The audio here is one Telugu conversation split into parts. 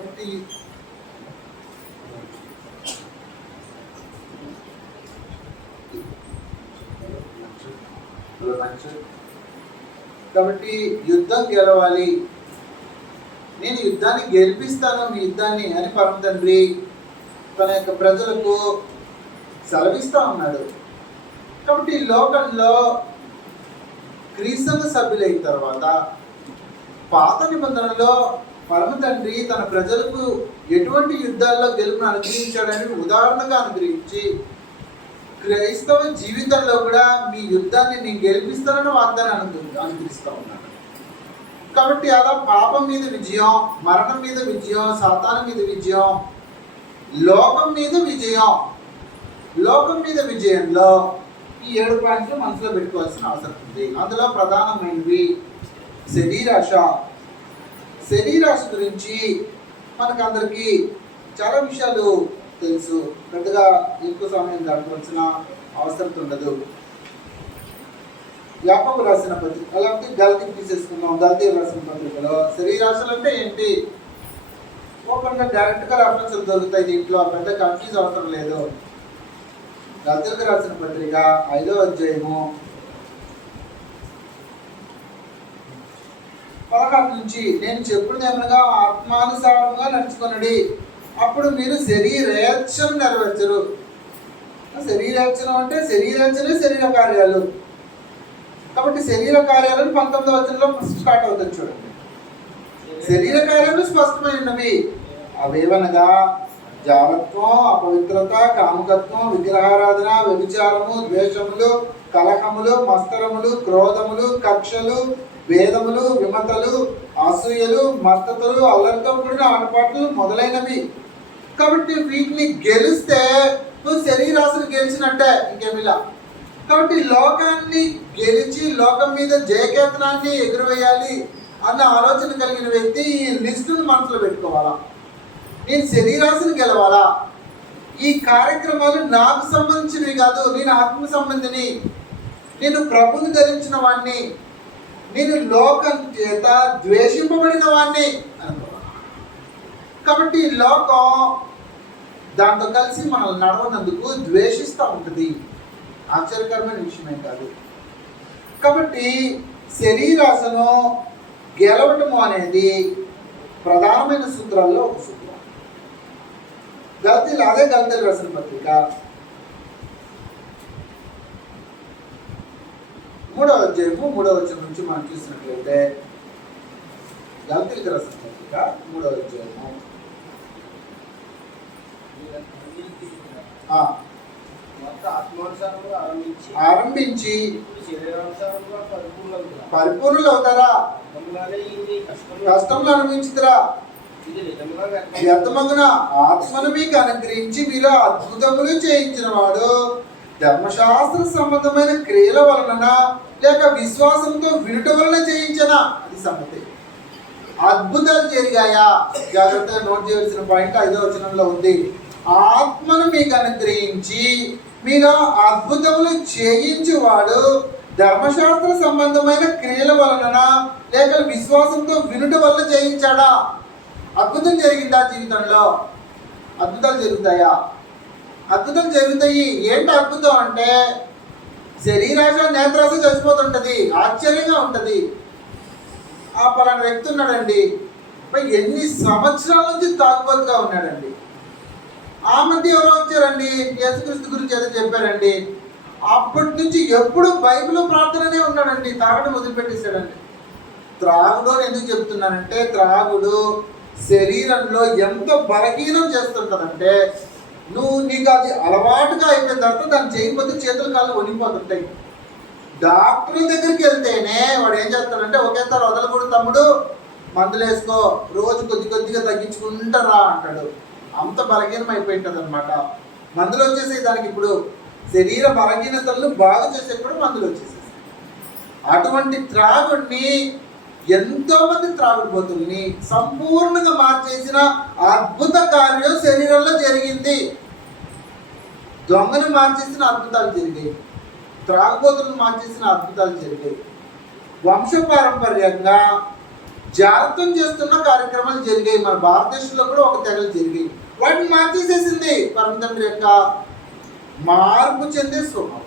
కాబట్టి కాబట్టి యుద్ధం గెలవాలి, నేను యుద్ధాన్ని గెలిపిస్తాను మీ యుద్ధాన్ని అని పరమ తండ్రి తన యొక్క ప్రజలకు సెలవిస్తూ ఉన్నాడు. కాబట్టి ఈ లోకంలో క్రీస్తు సభ్యులైన తర్వాత పాత నిబంధనలో పరమ తండ్రి తన ప్రజలకు ఎటువంటి యుద్ధాల్లో గెలుపును అనుగ్రహించాడని ఉదాహరణగా అనుగ్రహించి క్రైస్తవ జీవితంలో కూడా మీ యుద్ధాన్ని నేను గెలిపిస్తానని వాగ్దానం అనుగ్రహిస్తూ ఉన్నాడు. కాబట్టి అలా పాపం మీద విజయం, మరణం మీద విజయం, సాతాను మీద విజయం, లోకం మీద విజయం. లోకం మీద విజయంలో ఈ 7 పాయింట్లు మనసులో పెట్టుకోవాల్సిన అవసరం ఉంది. అందులో ప్రధానమైనవి శరీరాశ. శరీరాశ గురించి మనకందరికీ చాలా విషయాలు తెలుసు, పెద్దగా ఎక్కువ సమయం గడపవలసిన అవసరం ఉండదు. యాకోబు రాసిన పత్రిక, అలాంటి గల్తీకి తీసేసుకుందాం. గల్తీ రాసిన పత్రికలో శరీరాశలు అంటే ఏంటి ఓపెన్గా డైరెక్ట్గా రెఫరెన్స్లు దొరుకుతాయి, దీంట్లో పెద్ద కన్ఫ్యూజ్ అవసరం లేదు. గల్తీలకు రాసిన పత్రిక 5వ అధ్యాయము 16 నుంచి, నేను చెప్పుడు ఏమనగా ఆత్మానుసారంగా నడుచుకున్నది, అప్పుడు మీరు శరీరేచ్ఛను నెరవేర్చరు. శరీరేచ్ఛను అంటే శరీరేచ్ఛనే శరీర కార్యాలు. కాబట్టి శరీర కార్యాలను 19వ వచనంలో స్టార్ట్ అవుతుంది చూడండి. శరీర కార్యాలు స్పష్టమైనవి. అవేవనగా జాలత్వం, అపవిత్రత, కాముకత్వం, విగ్రహారాధన, వ్యభిచారము, ద్వేషములు, కలహములు, మస్తరములు, క్రోధములు, కక్షలు, వేదములు, విమతలు, అసూయలు, మత్తతలు, అల్లరితో కూడిన ఆటపాటలు మొదలైనవి. కాబట్టి వీటిని గెలిస్తే నువ్వు శరీరాశను గెలిచినట్టే, ఇంకేమిలా. కాబట్టి లోకాన్ని గెలిచి లోకం మీద జయకేతనాన్ని ఎగురవేయాలి అన్న ఆలోచన కలిగిన వ్యక్తి ఈ లిస్టును మనసులో పెట్టుకోవాలా. నేను శరీరాశను గెలవాలా. ఈ కార్యక్రమాలు నాకు సంబంధించినవి కాదు, నేను ఆత్మ సంబంధిని, నేను ప్రభుని ధరించిన వాడిని, నేను లోకం చేత ద్వేషింపబడిన వాడిని అనుకోవాలి. కాబట్టి లోకం దాంతో కలిసి మనల్ని నడవనందుకు ద్వేషిస్తూ ఉంటుంది, ఆశ్చర్యకరమైన విషయమే కాదు. కాబట్టి శరీరాశను గెలవటము అనేది ప్రధానమైన సూత్రాల్లో ఒక సూత్రం. అదే గల్తీలు రాసిన పత్రిక 3వ అధ్యాయము 3వ వచనం నుంచి మనం చూసినట్లయితే, గల్తీలకు రాసిన పత్రిక 3వ అధ్యాయము ఆరంభించి పరిపూర్ణులు అవుతారా, కష్టంలో అనుభవించుతారా, వ్యర్థమగున ఆత్మను మీకు అనుగ్రహించి మీలో అద్భుతములు చేయించిన వాడు ధర్మశాస్త్ర సంబంధమైన క్రియల వలన లేక విశ్వాసంతో వినుట వలన చేయించనా. అది సంగతి. అద్భుతాలు జరిగాయా? జాగ్రత్తగా నోట్ చేయవలసిన పాయింట్ 5వ వచనంలో ఉంది. ఆత్మను మీకు అనుగ్రహించి మీలో అద్భుతములు చేయించువాడు ధర్మశాస్త్ర సంబంధమైన క్రియల వలన లేక విశ్వాసంతో వినుట వలన చేయించాడా? అద్భుతం జరిగిందా జీవితంలో? అద్భుతాలు జరుగుతాయా? అద్భుతం జరుగుతాయి. ఏంటి అద్భుతం అంటే శరీరాశ నేత్రాశ చచ్చిపోతుంటుంది, ఆశ్చర్యంగా ఉంటుంది. ఆ పలానా వ్యక్తి ఉన్నాడండి, ఎన్ని సంవత్సరాల నుంచి తాగుబోతుగా ఉన్నాడండి. ఆ మధ్య ఎవరో వచ్చారండి, యేసుక్రీస్తు గురించి ఏదో చెప్పారండి, అప్పటి నుంచి ఎప్పుడు బైబిల్ ప్రార్థననే ఉన్నాడండి, తాగడం వదిలిపెట్టేశాడండి. త్రాగుడు అని ఎందుకు చెప్తున్నానంటే, త్రాగుడు శరీరంలో ఎంత బలహీనం చేస్తుంటుందంటే, నీకు అది అలవాటుగా అయిపోయిన తర్వాత దాన్ని చేయకపోతే చేతులు కాళ్ళు వణిపోతుంటాయి. డాక్టర్ దగ్గరికి వెళ్తేనే వాడు ఏం చేస్తాడంటే, ఒకేసారి వదలకూడదు తమ్ముడు, మందులు వేసుకో, రోజు కొద్దిగా తగ్గించుకుంటారా అంటాడు. అంత బలహీనం అయిపోయి ఉంటుంది అనమాట. మందులు వచ్చేసి దానికి ఇప్పుడు శరీర బలహీనతలను బాగా చేసేప్పుడు మందులు వచ్చేసేసి, అటువంటి త్రాగుడిని ఎంతోమంది త్రాగుడుబోతుల్ని సంపూర్ణంగా మార్చేసిన అద్భుత కార్యం శరీరంలో జరిగింది. దొంగను మార్చేసిన అద్భుతాలు జరిగాయి, త్రాగుబోతులను మార్చేసిన అద్భుతాలు జరిగాయి. వంశపారంపర్యంగా జాగ్రత్తం చేస్తున్న కార్యక్రమాలు జరిగాయి. మన భారతదేశంలో కూడా ఒక తెగలు జరిగాయి. వాటిని మార్చేసేసింది పరమ తండ్రి యొక్క మార్పు చెందే స్వభావం.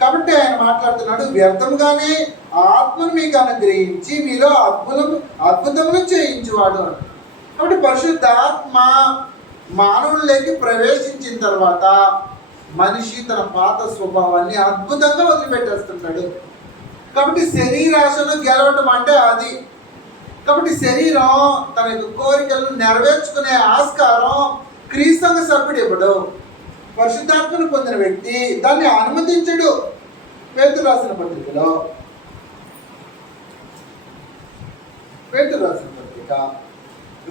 కాబట్టి ఆయన మాట్లాడుతున్నాడు, వ్యర్థముగానే ఆత్మను మీకు అనుగ్రహించి మీలో అద్భుతములు చేయించువాడు అని. కాబట్టి పరిశుద్ధాత్మ మానవుల్లోకి ప్రవేశించిన తర్వాత మనిషి తన పాత స్వభావాన్ని అద్భుతంగా వదిలిపెట్టేస్తున్నాడు. కాబట్టి శరీరాశను గెలవటం అంటే అది. కాబట్టి శరీరం తన యొక్క కోరికలను నెరవేర్చుకునే ఆస్కారం క్రీస్తు సభ్యుడు ఇవ్వడు. పరిశుద్ధాత్మను పొందిన వ్యక్తి దాన్ని అనుమతించడు. పేతురు రాసిన పత్రికలో, పేతురు రాసిన పత్రిక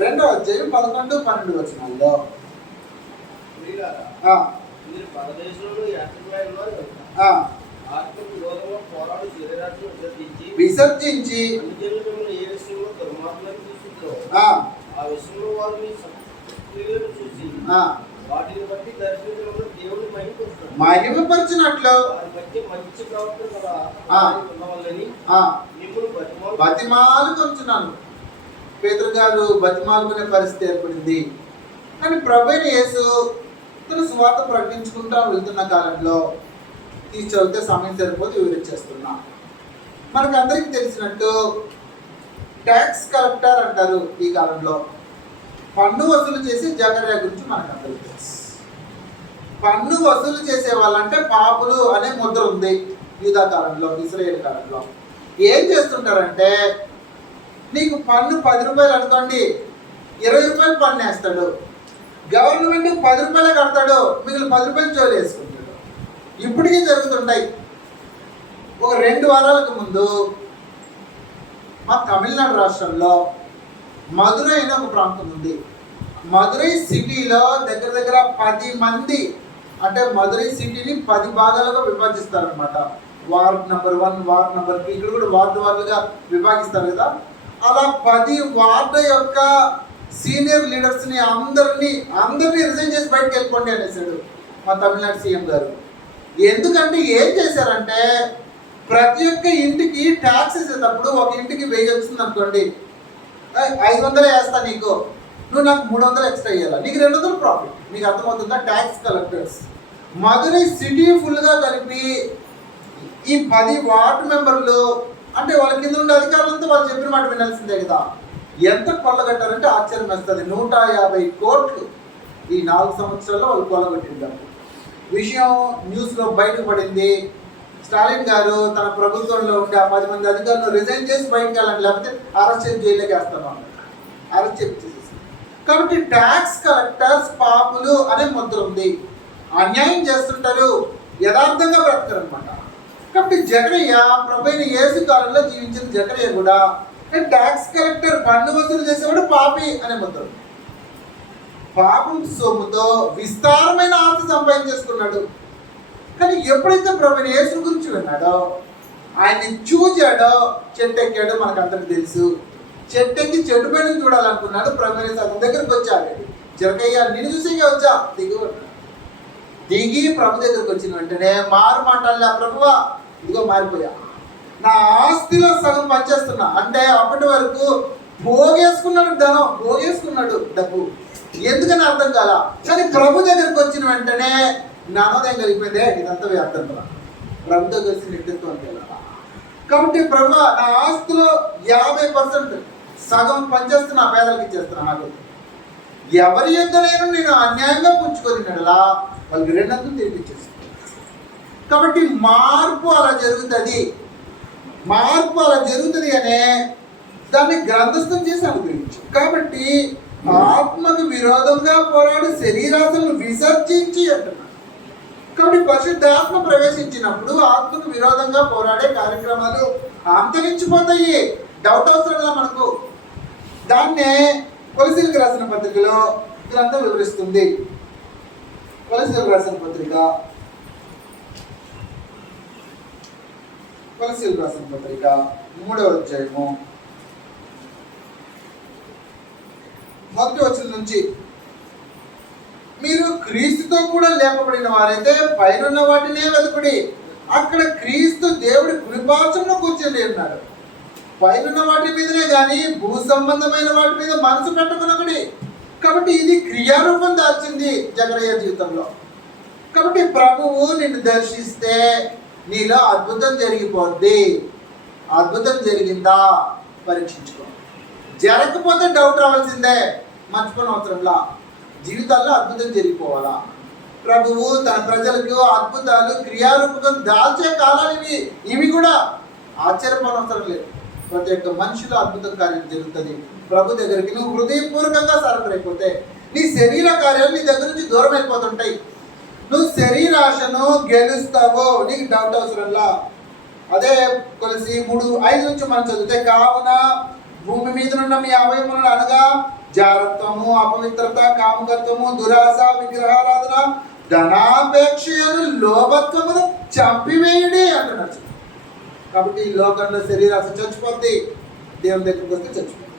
2వ అధ్యాయం 11-12 వచనాల్లో, మీరు పరదేశంలో యాత్రికులైన వారు ఆత్మకు విరోధంగా పోరాడు శరీరాన్ని విసర్జించి మిమ్మల్ని ఏ విషయంలో దుర్మార్గులను చూస్తుందో ఆ విషయంలో వారు మీ క్రియలను చూసి వాటిని బట్టి దర్శించడంలో దేవుడు మహిమపరిచినట్లు వారి బట్టి మంచి ప్రవర్తన గల ఉన్నవాళ్ళని మిమ్మల్ని బతిమాలుకొంచున్నాను. పేతురు గారు బతిమాలుకునే పరిస్థితి ఏర్పడింది. కానీ ప్రభువైన యేసు తన సువార్త ప్రకటించుకుంటా వెళ్తున్న కాలంలో చదివితే సమయం సరిపోతే వివరించేస్తున్నా. మనకు అందరికీ తెలిసినట్టు ట్యాక్స్ కలెక్టర్ అంటారు ఈ కాలంలో. పన్ను వసూలు చేసి జకర్యా గురించి మనకు అందరికీ తెలుసు. పన్ను వసూలు చేసే వాళ్ళంటే పాపులు అనే ముద్ర ఉంది యూదా కాలంలో, ఇశ్రాయేల్ కాలంలో. ఏం చేస్తుంటారంటే, నీకు పన్ను 10 రూపాయలు అనుకోండి, 20 రూపాయలు పన్ను వేస్తాడు. గవర్నమెంట్ 10 రూపాయలే కడతాడు, మిగిలిన 10 రూపాయలు జోలు వేసుకుంటాడు. ఇప్పటికీ జరుగుతుంటాయి. ఒక 2 వారాలకు ముందు మా తమిళనాడు రాష్ట్రంలో మధురై అనే ఒక ప్రాంతం ఉంది. మధురై సిటీలో దగ్గర దగ్గర 10 మంది, అంటే మధురై సిటీని 10 భాగాలుగా విభజిస్తారనమాట. వార్డ్ నెంబర్ 1, వార్డ్ నెంబర్ 2, ఇక్కడ కూడా వార్డులుగా విభాగిస్తారు కదా. అలా 10 వార్డు యొక్క సీనియర్ లీడర్స్ని అందరినీ రిజైన్ చేసి బయటకు వెళ్ళిపోండి అనేసాడు మా తమిళనాడు సీఎం గారు. ఎందుకంటే ఏం చేశారంటే, ప్రతి ఒక్క ఇంటికి ట్యాక్స్ వేసేటప్పుడు ఒక ఇంటికి 1000 వస్తుంది అనుకోండి, 500 వేస్తా నీకు, నువ్వు నాకు 300 ఎక్స్ట్రా ఇవ్వాలి, నీకు 200 ప్రాఫిట్. మీకు అర్థమవుతుందా? ట్యాక్స్ కలెక్టర్స్ మధురై సిటీ ఫుల్గా కలిపి ఈ 10 వార్డు మెంబర్లు, అంటే వాళ్ళ కింద ఉండే అధికారులంతా వాళ్ళు చెప్పిన మాట వినాల్సిందే కదా. ఎంత కొల్లగట్టారంటే ఆశ్చర్యం వేస్తుంది. 150 కోట్లు ఈ 4 సంవత్సరాల్లో వాళ్ళు కొల్లగొట్టింటారు. విషయం న్యూస్లో బయటకు పడింది. స్టాలిన్ గారు తన ప్రభుత్వంలో ఉండే ఆ 10 మంది అధికారులు రిజైన్ చేసి బయటకు వెళ్ళండి, లేకపోతే అరెస్ట్ చేసి జైల్లోకి వేస్తాను అన్నారు. అరెస్ట్ చేసి. కాబట్టి ట్యాక్స్ కలెక్టర్స్ పాపులు అనే ముద్ర ఉంది. అన్యాయం చేస్తుంటారు, యథార్థంగా బ్రతకరు అనమాట. కాబట్టి జకర్యా, ప్రభువైన యేసు కాలంలో జీవించిన జకర్యా కూడా ట్యాక్స్ కలెక్టర్, పన్ను వసూలు చేసేవాడు పాపి అనే ముద్ర. పాపం సొమ్ముతో విస్తారమైన ఆస్తి సంపాదించేసుకున్నాడు. కానీ ఎప్పుడైతే ప్రభువైన యేసు గురించి విన్నాడో, ఆయన్ని చూచాడో, చెట్టు ఎక్కాడో మనకు అందరికి తెలుసు. చెట్టు ఎక్కి చెట్టు పైన చూడాలనుకున్నాడు. ప్రభువైన యేసు దగ్గరికి వచ్చాడు. జకర్యా, నిన్ను చూసేగా వచ్చా, దిగి ప్రభు దగ్గరికి వచ్చిన వెంటనే మారు మాటల్లా, ప్రభువా ఇదిగో మారిపోయా, నా ఆస్తిలో సగం పనిచేస్తున్నా. అంటే అప్పటి వరకు పోగేసుకున్నాడు, ధనం పోగేసుకున్నాడు, డబ్బు. ఎందుకని అర్థం కాల. కానీ ప్రభు దగ్గరికి వచ్చిన వెంటనే జ్ఞానోదయం కలిగిపోయిందే, ఇదంతా వ్యర్థం కదా, ప్రభు దగ్గర నెట్టెత్తుని వెళ్ళాలా. కాబట్టి ప్రభు, నా ఆస్తిలో 50% సగం పనిచేస్తున్నా, పేదలకు ఇచ్చేస్తున్నా. నాకు ఎవరి యొక్క నేను అన్యాయంగా పుంజుకొనిలా వాళ్ళకి 200 తిరిగి ఇచ్చేస్తాను. కాబట్టి మార్పు అలా జరుగుతుంది. మార్పు అలా జరుగుతుంది అనే దాన్ని గ్రంథస్థం చేసి అనుగ్రహించు. కాబట్టి ఆత్మకు విరోధంగా పోరాడు శరీరాశలను విసర్జించి అంటున్నాడు. కాబట్టి పరిశుద్ధాత్మ ప్రవేశించినప్పుడు ఆత్మకు విరోధంగా పోరాడే కార్యక్రమాలు అంతరించిపోతాయి. డౌట్ అవసరంలా మనకు. దాన్నే కొలసీలకు రాసిన పత్రికలో గ్రంథం వివరిస్తుంది. కొలసీలకు రాసిన పత్రిక 3వ అధ్యాయము 1వ వచనం నుంచి, మీరు క్రీస్తుతో కూడా లేపబడిన వారైతే పైనున్న వాటినే వెతుకుడి, అక్కడ క్రీస్తు దేవుడి కృపాసనంలో కూర్చొని ఉన్నాడు. పైన వాటి మీదనే కానీ భూ సంబంధమైన వాటి మీద మనసు పెట్టుకున్నది. కాబట్టి ఇది క్రియారూపం దాల్చింది జకరియా జీవితంలో. కాబట్టి ప్రభువు నిన్ను దర్శిస్తే నీలో అద్భుతం జరిగిపోద్ది. అద్భుతం జరిగిందా పరీక్షించుకో. జరగకపోతే డౌట్ రావాల్సిందే, మర్చిపోయిన అవసరంలా. జీవితాల్లో అద్భుతం జరిగిపోవాలా. ప్రభువు తన ప్రజలకు అద్భుతాలు క్రియారూపకం దాల్చే కాలాలు ఇవి కూడా ఆశ్చర్యపోనవసరం లేదు. ప్రతి ఒక్క మనిషిలో అద్భుతం కార్యం జరుగుతుంది. ప్రభు దగ్గరికి నువ్వు హృదయపూర్వకంగా సరెండర్ అయిపోతే నీ శరీర కార్యాలు నీ దగ్గర నుంచి దూరం అయిపోతుంటాయి. నువ్వు శరీరాశను గెలుస్తావో నీకు డౌట్ అవసరంలా. అదే కొలసి 3:5 నుంచి మనం చదివితే, కావున భూమి మీద ఉన్న మీ అవయములను అనగా జారత్వము, అపవిత్రత, కామకత్వము, దురాశ, విగ్రహారాధన, ధనాపేక్షను, లోభత్వమును చంపివేయుడి అంటున్నారు. కాబట్టి ఈ లోకంలో శరీరాశ చచ్చిపోద్ది, దేవుని దగ్గరికి వస్తే చచ్చిపోతుంది.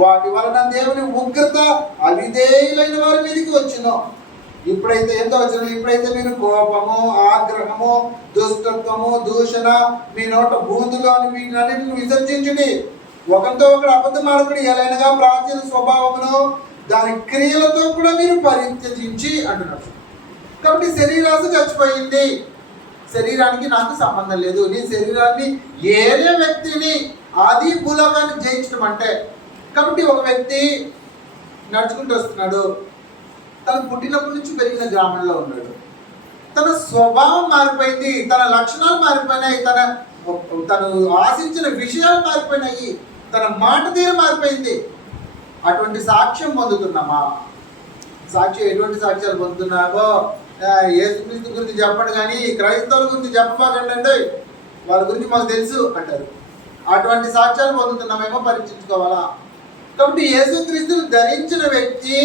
వాటి వలన దేవుని ఉగ్రత అవిధేయులైన వారి మీదకి వచ్చిందో. ఇప్పుడైతే ఎంత వచ్చిన, ఇప్పుడైతే మీరు కోపము, ఆగ్రహము, దుష్టత్వము, దూషణ మీ నోట బూతులోని వీటినన్నింటిని విసర్జించుడి. ఒకరితో ఒకరు అబద్ధం ఆడకుడి. ఎలాగనగా ప్రాచీన స్వభావమును దాని క్రియలతో కూడా మీరు పరిత్యజించి అంటున్నారు. కాబట్టి శరీరాశ చచ్చిపోయింది. శరీరానికి నాకు సంబంధం లేదు. నీ శరీరాన్ని ఏదే వ్యక్తిని ఆది భూలోకాన్ని జయించడం అంటే. కాబట్టి ఒక వ్యక్తి నడుచుకుంటూ వస్తున్నాడు. తను పుట్టినప్పటి నుంచి పెరిగిన గ్రామంలో ఉన్నాడు. తన స్వభావం మారిపోయింది, తన లక్షణాలు మారిపోయినాయి, తను ఆశించిన విషయాలు మారిపోయినాయి, తన మాట తీరు మారిపోయింది. అటువంటి సాక్ష్యం పొందుతున్నామా? సాక్ష్యం ఎటువంటి సాక్ష్యాలు పొందుతున్నామో యేసుక్రీస్తు గురించి చెప్పండి కానీ క్రైస్తవుల గురించి చెప్పబాకండి, వాళ్ళ గురించి మాకు తెలుసు అంటారు. అటువంటి సాక్ష్యాలు పొందుతున్నామేమో పరీక్షించుకోవాలా. కాబట్టి యేసుక్రీస్తును ధరించిన వ్యక్తి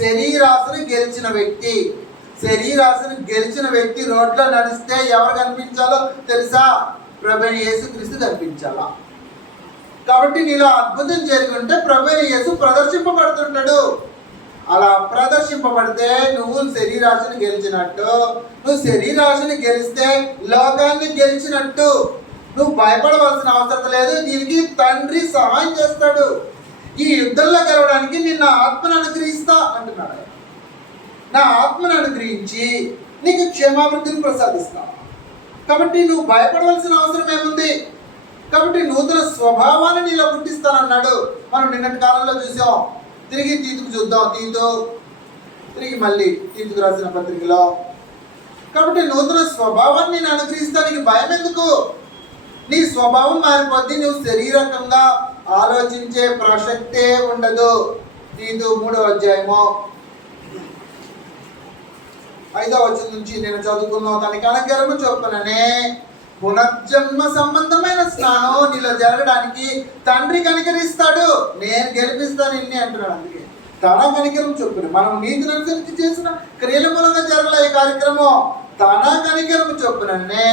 శరీరాశను గెలిచిన వ్యక్తి. శరీరాశను గెలిచిన వ్యక్తి రోడ్లో నడిస్తే ఎవరు కనిపించాలో తెలుసా? ప్రభువైన యేసుక్రీస్తు కనిపించాలా. కాబట్టి నీలో అద్భుతం జరిగి ఉంటే ప్రభువైన యేసు ప్రదర్శింపబడుతుంటాడు. అలా ప్రదర్శింపబడితే నువ్వు శరీరాశను గెలిచినట్టు. నువ్వు శరీరాశను గెలిస్తే లోకాన్ని గెలిచినట్టు. నువ్వు భయపడవలసిన అవసరం లేదు. దీనికి తండ్రి సహాయం చేస్తాడు. ఈ యుద్ధంలో గెలవడానికి నిన్న ఆత్మను అనుగ్రహిస్తా అంటున్నాడు. నా ఆత్మను అనుగ్రహించి నీకు క్షేమాభివృద్ధిని ప్రసాదిస్తా. కాబట్టి నువ్వు భయపడవలసిన అవసరం ఏముంది? కాబట్టి నూతన స్వభావాన్ని నీలో పుట్టిస్తానన్నాడు. మనం నిన్నటి కాలంలో చూసాం. తిరిగి తీతుకు చూద్దాం. తిరిగి మళ్ళీ తీతుకు రాసిన పత్రికలో. కాబట్టి నూతన స్వభావాన్ని నేను అనుగ్రహిస్తా. నీకు భయం ఎందుకు? నీ స్వభావం మారిపోద్ది. నువ్వు శరీరకంగా ఆలోచించే ప్రసక్తే ఉండదు. తీతు 3వ అధ్యాయము 5వ వచనం నుంచి నేను చదువుకున్నావు. తన కనికరము చొప్పుననే పునర్జన్మ సంబంధమైన స్నానం నీలో జరగడానికి తండ్రి కనికరిస్తాడు. నేను గెలిపిస్తాను నిన్నే అంటున్నాడు. అందుకే తన కనికరం చొప్పున మనం నీతిని అనుసరించి చేసిన క్రియల మూలంగా జరగలే ఈ కార్యక్రమం. తన కనికరం చొప్పుననే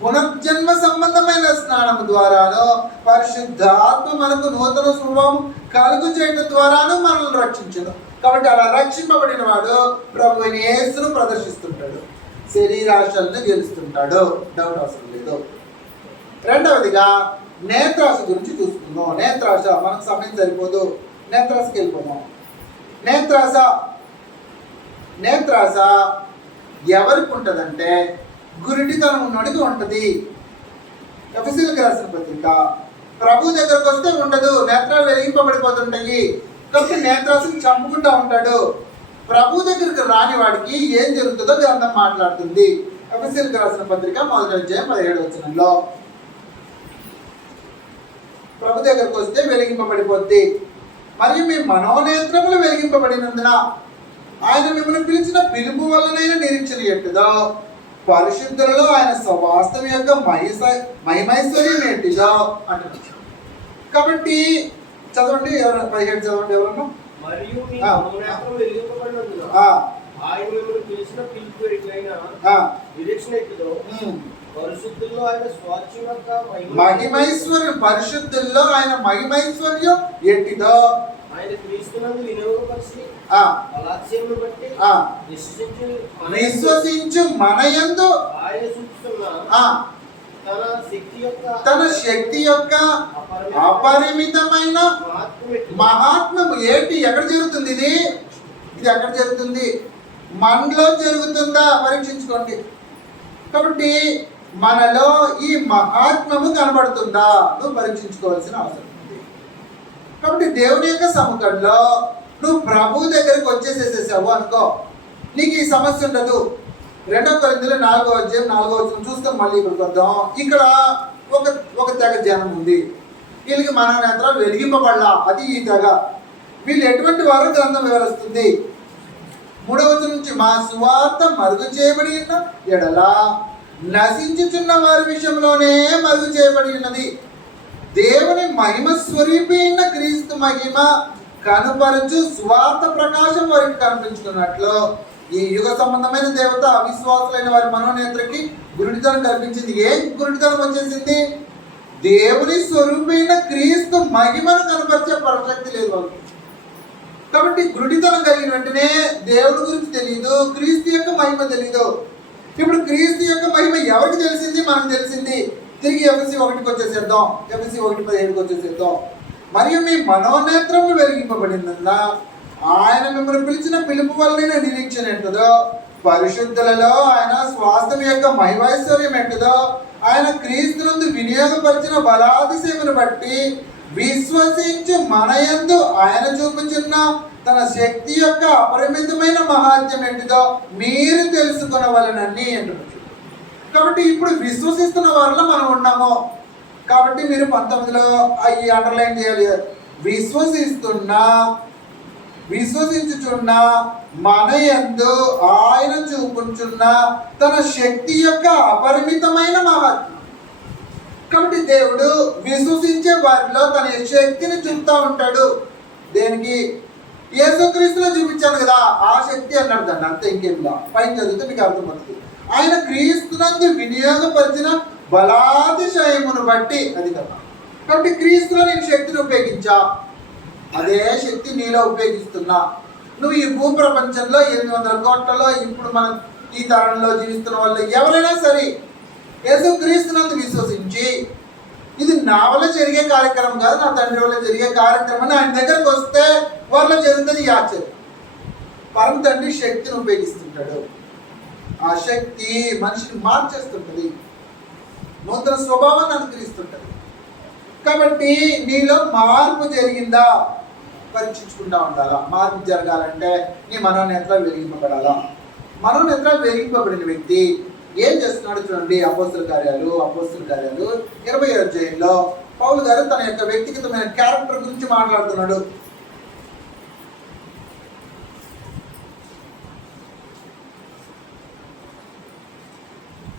పునర్జన్మ సంబంధమైన స్నానం ద్వారాను పరిశుద్ధాత్మ మనకు నూతన స్వభావం కలుగు చేయడం ద్వారాను మనల్ని రక్షించను. కాబట్టి అలా రక్షింపబడిన వాడు ప్రభువైన యేసును ప్రదర్శిస్తుంటాడు, శరీరాశలను గెలుస్తుంటాడు. డౌట్ అవసరం లేదు. రెండవదిగా నేత్రాశ గురించి చూసుకుందాం. నేత్రాశ మనకు సమయం సరిపోదు, నేత్రాశకి వెళ్ళిపోదాం. నేత్రాశ ఎవరికి ఉంటుందంటే గురిటితనం ఉన్నోడికి ఉంటుంది. ఎఫెసీయులకు రాసిన పత్రిక. ప్రభు దగ్గరకు వస్తే ఉండదు, నేత్రాలు వెలిగింపబడిపోతుంటాయి. కాబట్టి నేత్రాశను చంపుకుంటూ ఉంటాడు. ప్రభు దగ్గరికి రాని వాడికి ఏం జరుగుతుందో గ్రంథం మాట్లాడుతుంది. ఎఫెసీయులకు రాసిన పత్రిక 1వ అధ్యాయం 17వ వచనంలో ప్రభు దగ్గరకు వస్తే వెలిగింపబడిపోద్ది. మరియు మీ మనోనేత్రములు వెలిగింపబడినందున ఆయన మిమ్మల్ని పిలిచిన పిలుపు వలనైన నిరీక్షణ ఎట్టుదో పరిశుద్ధులలో ఆయన స్వవాస్తవం యొక్క మహిమైశ్వర్యం ఏంటిదో అంటున్నారు. కాబట్టి చదవండి, ఎవరు 17 చదవండి. ఎవరన్నా మరియు మీ మనోనేత్రములు వెలిగింపబడినందున ఆయన మిమ్మల్ని పిలిచిన పిలుపు ఎట్లయినా నిరీక్షణ ఎట్టుదో పరిశుద్ధుల్లో ఆయన స్వాస్థ్యం యొక్క మహిమైశ్వర్యం, పరిశుద్ధుల్లో ఆయన మహిమైశ్వర్యం ఎట్టిదో ఆయన క్రీస్తునందు వినియోగపరిచి బలాత్సర్యమును బట్టి విశ్వసించు మన యందు ఆయన చూపుతున్న తన శక్తి యొక్క అపరిమితమైన మహాత్మము ఏంటి? ఎక్కడ జరుగుతుంది ఇది? ఇది ఎక్కడ జరుగుతుంది? మనలో జరుగుతుందా? పరీక్షించుకోండి. కాబట్టి మనలో ఈ మహాత్మము కనబడుతుందా? నువ్వు పరీక్షించుకోవాల్సిన అవసరం ఉంది. కాబట్టి దేవుని యొక్క సముఖంలో నువ్వు ప్రభు దగ్గరికి వచ్చేసేసేసావు అనుకో, నీకు ఈ సమస్య ఉండదు. 2 కొరింథీయుల 4వ అధ్యాయం 4వ వచనం చూస్తాం. మళ్ళీ ఇక్కడికి వద్దాం. ఇక్కడ ఒక తెగ జనం ఉంది. వీళ్ళకి మన నేత్రాలు వెలిగింపబడలా. అది ఈ తెగ. వీళ్ళు ఎటువంటి వారు గ్రంథం వివరిస్తుంది. 3వ వచనం నుంచి, మా సువార్త మరుగు చేయబడి ఉన్న ఎడల నశించుచున్న వారి విషయంలోనే మరుగు చేయబడి ఉన్నది. దేవుని మహిమ స్వరూపి అయిన క్రీస్తు మహిమ కనుపరచు సువార్త ప్రకాశం వారికి కనిపించుకున్నట్లు ఈ యుగ సంబంధమైన దేవత అవిశ్వాసులైన వారి మనోనేత్రకి గురుడితనం కల్పించింది. ఏం గురుడితనం వచ్చేసింది? దేవుని స్వరూపైన క్రీస్తు మహిమను కనపరిచే పరశక్తి లేదు వాళ్ళకి. కాబట్టి గురుడితనం కలిగిన వెంటనే దేవుడి గురించి తెలియదు, క్రీస్తు యొక్క మహిమ తెలియదు. ఇప్పుడు క్రీస్తు యొక్క మహిమ ఎవరికి తెలిసింది? మనకు తెలిసింది. తిరిగి ఎఫెసీ 1కి వచ్చేసేద్దాం. ఎఫెసీ 1:17కి వచ్చేసేద్దాం. మరియు మీ మనోనేత్రము వెలిగింపబడిందన్నా ఆయన మిమ్మల్ని పిలిచిన పిలుపు వల్లనే నిరీక్షణ ఏంటదో, పరిశుద్ధులలో ఆయన స్వాస్థ్యం యొక్క మహిమైశ్వర్యం ఏంటదో, ఆయన క్రీస్తునందు వినియోగపరిచిన బలాతిశయమును బట్టి విశ్వసించు మన యందు ఆయన చూపుచున్న తన శక్తి యొక్క అపరిమితమైన మహాత్యం ఏంటిదో మీరు తెలుసుకొనవలెనని అంటున్నారు. కాబట్టి ఇప్పుడు విశ్వసిస్తున్న వారిలో మనం ఉన్నాము. కాబట్టి మీరు 19లో అవి అండర్లైన్ చేయాలి. విశ్వసించుచున్న మన యందు ఆయన చూపుచున్న తన శక్తి యొక్క అపరిమితమైన మహాత్మ్యం. కాబట్టి దేవుడు విశ్వసించే వారిలో తన శక్తిని చూపుతూ ఉంటాడు. దేనికి? యేసుక్రీస్తులో చూపించాను కదా, ఆ శక్తి అన్నాడు దాన్ని. అంతే, ఇంకేంలా. పైన చదివితే మీకు అర్థమవుతుంది. ఆయన క్రీస్తునందు వినియోగపరిచిన బలాతిశయమును బట్టి అది కదా. కాబట్టి క్రీస్తులో నేను శక్తిని ఉపయోగించా, అదే శక్తి నీలో ఉపయోగిస్తున్నా. నువ్వు ఈ భూ ప్రపంచంలో 800 కోట్లలో ఇప్పుడు మనం ఈ తరంలో జీవిస్తున్న వాళ్ళు ఎవరైనా సరే యేసుక్రీస్తునందు విశ్వసించి ఇది నా వల్ల జరిగే కార్యక్రమం కాదు, నా తండ్రి వల్ల జరిగే కార్యక్రమం అని ఆయన దగ్గరకు వస్తే వాళ్ళలో జరుగుతుంది ఈ ఆశ్చర్యం. పరమ తండ్రి శక్తిని ఉపయోగిస్తుంటాడు. ఆ శక్తి మనిషిని మార్చేస్తుంటుంది, నూతన స్వభావాన్ని అనుగ్రహిస్తుంటుంది. కాబట్టి నీలో మార్పు జరిగిందా పరీక్షించుకుంటా ఉండాలా. మార్పు జరగాలంటే నీ మనోనేత్రాలు వెలిగింపబడాలా. మనోనేత్రాలు వెలిగింపబడిన వ్యక్తి ఏం చేస్తున్నాడు చూడండి. అపోస్తుల కార్యాలు 20వ అధ్యాయంలో పౌలు గారు తన యొక్క వ్యక్తిగతమైన క్యారెక్టర్ గురించి మాట్లాడుతున్నాడు.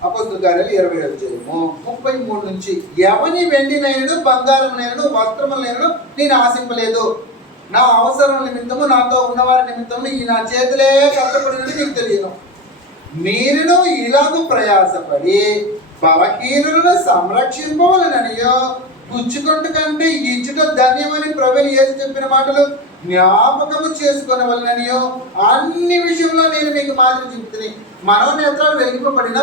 అపోస్తుల కార్యాలు 20వ అధ్యాయము 33 నుంచి, ఎవని వెండినైనను బంగారమునైనను వస్త్రములైనను నేను ఆశింపలేదు. నా అవసరం నిమిత్తము నాతో ఉన్నవారి నిమిత్తము ఈ నా చేతులే కష్టపడినది మీకు తెలియను. మీరును ఇలాగూ ప్రయాసపడి బలహీనులను సంరక్షింపవలననియో పుచ్చుకొట్టు కంటే ఇచ్చుట ధన్యమని ప్రభువు యేసు చెప్పిన మాటలు జ్ఞాపకము చేసుకొనవలననియో అన్ని విషయంలో నేను మీకు మాదిరి చెప్తున్నాను. మనోనేత్రాలు వెలిగింపబడిన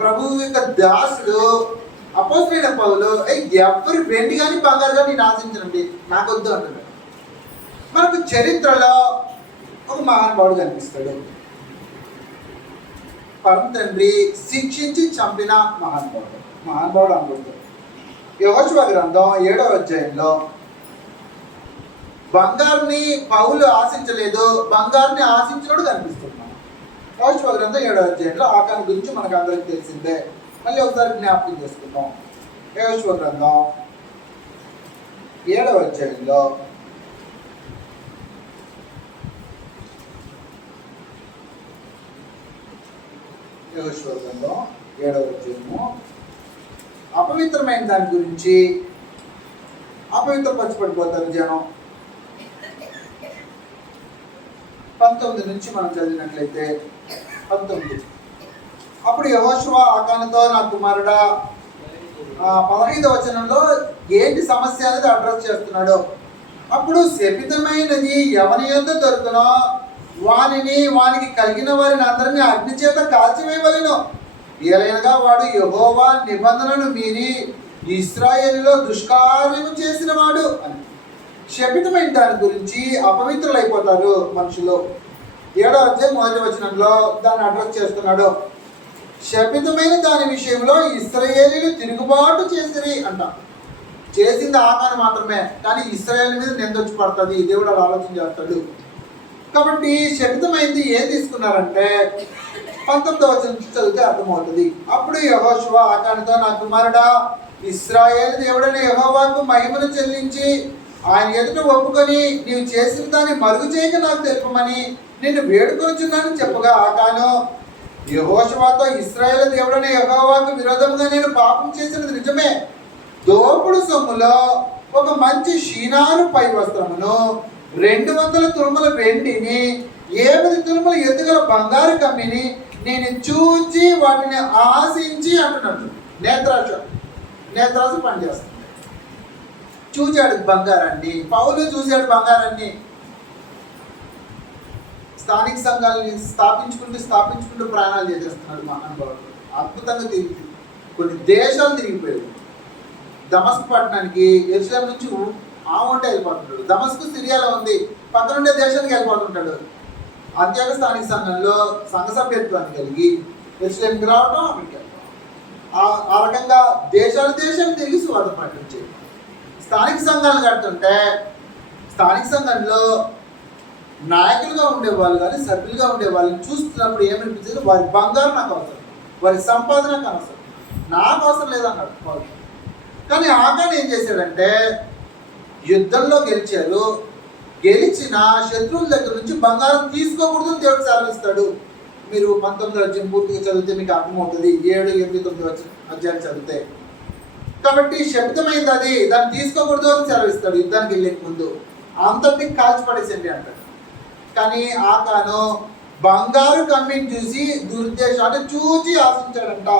ప్రభువు యొక్క దాసుడు అపోస్తలుడైన పౌలు ఎవరు వెండి కానీ బంగారు కానీ నేను ఆశించనండి, నాకు వద్దు అంటున్నాడు. మనకు చరిత్రలో ఒక మహానుభావుడు కనిపిస్తాడు. పరమ తండ్రి శిక్షించి చంపిన మహానుభావుడు అనుకుంటాడు. యెహోషువ గ్రంథం 7వ అధ్యాయంలో బంగారుని పౌలు ఆశించలేదు, బంగారుని ఆశించినోడు కనిపిస్తున్నాడు. యెహోషువ గ్రంథం 7వ అధ్యాయంలో ఆకాను గురించి మనకు అందరికి తెలిసిందే. మళ్ళీ ఒకసారి జ్ఞాపకం చేసుకుందాం. యెహోషువ గ్రంథం 7వ అధ్యాయంలో యెహోషువ గ్రంథం 7వ అధ్యాయము అపవిత్రమైన దాని గురించి, అపవిత్రపరచబడిపోతారు జనం. 19 నుంచి మనం చదివినట్లయితే 19, అప్పుడు యెహోషువ ఆకానుతో నా కుమారుడా, 15వ వచనంలో ఏంటి సమస్య అనేది అడ్రస్ చేస్తున్నాడు. అప్పుడు శపితమైనది ఎవరి యొద్ద దొరుకునో వానికి కలిగిన వారిని అందరినీ అగ్ని చేత కాల్చివేయవలెను. ఏలైనగా వాడు యెహోవా నిబంధనను మీరి ఇశ్రాయేలులో దుష్కార్యము చేసిన వాడు అని. శపితమైన దాని గురించి అపవిత్రులైపోతారు మనుషులు. 7వ అధ్యాయం 1వ వచనంలో దాన్ని అడ్రస్ చేస్తున్నాడు. శపితమైన దాని విషయంలో ఇశ్రాయేలీలు తిరుగుబాటు చేసిరి అంట. చేసింది ఆకారం మాత్రమే, కానీ ఇశ్రాయేలు మీద నిందొచ్చి పడుతుంది. దేవుడు అలా ఆలోచన చేస్తాడు. కాబట్టి శపితమైంది ఏం తీసుకున్నారంటే 19వ వచనం చదివితే అర్థమవుతుంది. అప్పుడు యెహోషువ ఆకానుతో, నా కుమారుడా, ఇశ్రాయేలు దేవుడైన యెహోవాకు మహిమను చెల్లించి ఆయన ఎదుట ఒప్పుకొని నీవు చేసిన దాన్ని మరుగు చేయక నాకు తెలుపమని నిన్ను వేడుకొనుచున్నానని చెప్పగా, ఆకాను యెహోషువతో, ఇశ్రాయేలు దేవుడైన యెహోవాకు విరోధంగా నేను పాపం చేసినది నిజమే. దోపుడు సొమ్ములో ఒక మంచి షీనారు పై వస్త్రమును, 200 తురుముల వెండిని, 8 తురుముల ఎత్తుగల బంగారు కమ్మిని నేను చూచి వాటిని ఆశించి అంటున్నట్టు. నేత్రాశ పనిచేస్తుంది. చూచాడు బంగారాన్ని, పౌలు చూశాడు బంగారాన్ని. స్థానిక సంఘాలని స్థాపించుకుంటూ ప్రయాణాలు చేసేస్తున్నాడు మహానుభావుడు. అద్భుతంగా తిరిగి కొన్ని దేశాలు తిరిగిపోయాడు. దమస్కు పట్టణానికి యెరూషలేము నుంచి ఆవుంటే వెళ్ళిపోతుంటాడు. దమస్కు సిరియాలో ఉంది, పక్కనుండే దేశానికి వెళ్ళిపోతుంటాడు. అంత్యోక స్థానిక సంఘంలో సంఘ సభ్యత్వాన్ని కలిగి యెరూషలేముకి రావడం, అక్కడికి వెళ్ళడం. ఆ రకంగా దేశాలు తిరిగి సువార్త ప్రకటించేది. స్థానిక సంఘాలు కడుతుంటే స్థానిక సంఘంలో నాయకులుగా ఉండేవాళ్ళు కానీ సభ్యులుగా ఉండే వాళ్ళని చూస్తున్నప్పుడు ఏమనిపించింది, వారి బంగారం నాకు అవసరం, వారి సంపాదన నాకు అవసరం, నాకు అవసరం లేదన్నాడు వాళ్ళు. కానీ ఆకాన్ ఏం చేశాడంటే యుద్ధంలో గెలిచిన శత్రువుల దగ్గర నుంచి బంగారం తీసుకోకూడదు దేవుడు సెలవిస్తాడు. మీరు 19వ అధ్యాయం పూర్తిగా చదివితే మీకు అర్థమవుతుంది. 7, 8, 9 అధ్యాయాలు చదివితే. కాబట్టి శబ్దమైంది అది, దాన్ని తీసుకోకూడదు అని సెలవిస్తాడు. యుద్ధానికి వెళ్ళే ముందు అంతటిని కాల్చిపడేసండి అంటాడు. కానీ ఆకాను బంగారు కమ్మిని చూసి దురుద్దేశాన్ని చూచి ఆశించాడంట.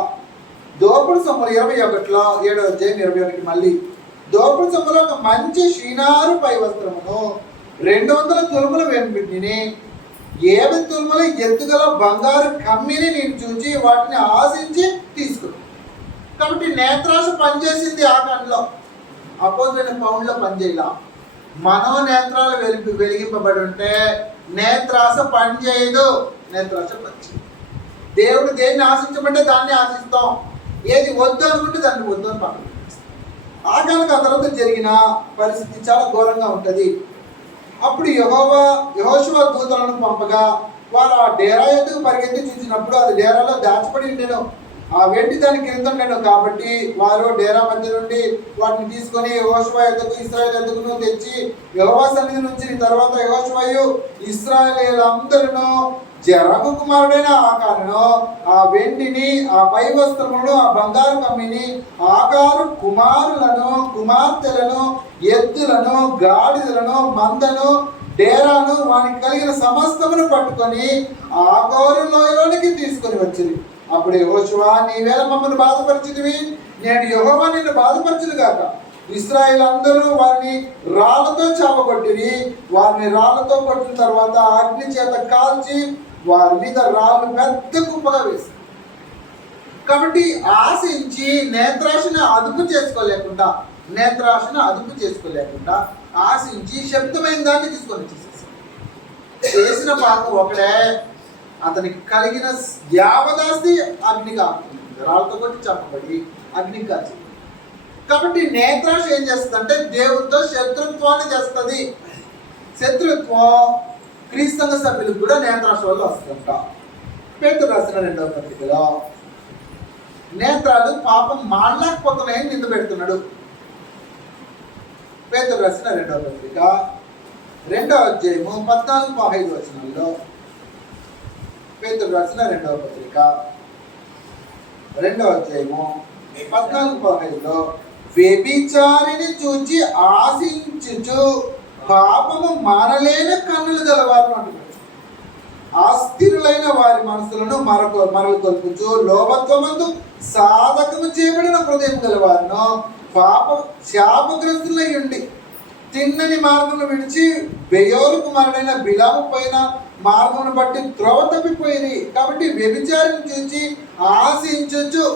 దోపుడు సొమ్ములు 21లో 7వ అధ్యాయం 21 మళ్ళీ దోపుడు సొమ్ములో ఒక మంచి షీనారు పై వస్త్రమును, 200 తురుముల వెండిని, 7 తురుముల ఎత్తుగల బంగారు కమ్మిని నేను చూచి వాటిని ఆశించి తీసుకున్నాను. కాబట్టి నేత్రాశ పనిచేసింది ఆకాండలో, అపోజిట్ పౌండ్లో పనిచేయాల. మనోనేత్రాలు వెలిగింపబడి ఉంటే నేత్రాశ పనిచేయదు. నేత్రాశ పనిచేయదు. దేవుడు దేన్ని ఆశించమంటే దాన్ని ఆశిస్తాం, ఏది వద్దు అనుకుంటే దాన్ని వద్దు అని పక్కన పెట్టేస్తాం. ఆకానికి ఆ తర్వాత జరిగిన పరిస్థితి చాలా ఘోరంగా ఉంటుంది. అప్పుడు యెహోషువ దూతలను పంపగా వారు ఆ డేరా ఎద్దుకు పరిగెత్తి చూసినప్పుడు అది డేరాలో దాచిపడి ఉండేను. ఆ వెండి దాని క్రింద ఉండేను. కాబట్టి వారు డేరా మధ్య నుండి వాటిని తీసుకొని యెహోషువ ఎద్దుకు ఇశ్రాయేలు ఎద్దుకును తెచ్చి యెహోవా సన్నిధి నుంచి తర్వాత యెహోషువయు ఇశ్రాయేలీయులందరూ జెరహు కుమారుడైన ఆకానును, ఆ వెండిని, ఆ పై వస్త్రములను, ఆ బంగారు కమ్మిని, ఆకారు కుమారులను, కుమార్తెలను, ఎద్దులను, గాడిదలను, మందను, డేరాను, వానికి కలిగిన సమస్తమును పట్టుకొని ఆగోరు లోయలోనికి తీసుకొని వచ్చింది. అప్పుడు యెహోషువ, నీవేళ మమ్మల్ని బాధపరిచితివి, నేడు యెహోవా నిన్ను బాధపరచును గాక. ఇశ్రాయేలు అందరూ వారిని రాళ్లతో చావగొట్టిరి. వారిని రాళ్లతో కొట్టిన తర్వాత అగ్ని చేత కాల్చి వారి మీద రాళ్ళు పెద్ద కుప్పగా వేసి. కాబట్టి ఆశించి నేత్రాశను అదుపు చేసుకోలేకుండా ఆశించి శబ్దమైన దాన్ని తీసుకొని వచ్చేసేసి చేసిన పాపం ఒకడే. అతనికి కలిగిన యావదాస్తి అగ్ని కాకుండా రాళ్ళతో కొట్టి చంపబడి అగ్ని కాల్చింది. కాబట్టి నేత్రాశ ఏం చేస్తుంది, దేవుడితో శత్రుత్వాన్ని చేస్తుంది. శత్రుత్వం క్రీస్తు సభ్యులకు కూడా నేత్రాశ వల్ల వస్తుందంట. పేతురు రాసిన 2వ పత్రికలో నేత్రాలు పాపం మానలేకపోతున్నాయని నింద పెడుతున్నాడు. పేతురు రాసిన 2వ పత్రిక 2వ అధ్యాయము 14-15 వచనాల్లో పేతురు రాసిన 2వ పత్రిక 2వ అధ్యాయము 14-15లో వ్యభిచారిని చూచి ఆశించుచు పాపము మానలేని కన్నులు గలవారు అంటున్నారు. అస్థిరులైన వారి మనసులను మరలు కొల్పుచు లోభత్వమందు సాధకము చేయబడిన హృదయం గలవారును శాపగ్రస్తులై ఉండి తిన్నని మార్గమును విడిచి బెయోరు కుమారుడైన బిలాము పైన మార్గమును బట్టి త్రోవ తప్పిపోయింది. కాబట్టి వ్యభిచారిని చూచి ఆశించచ్చు.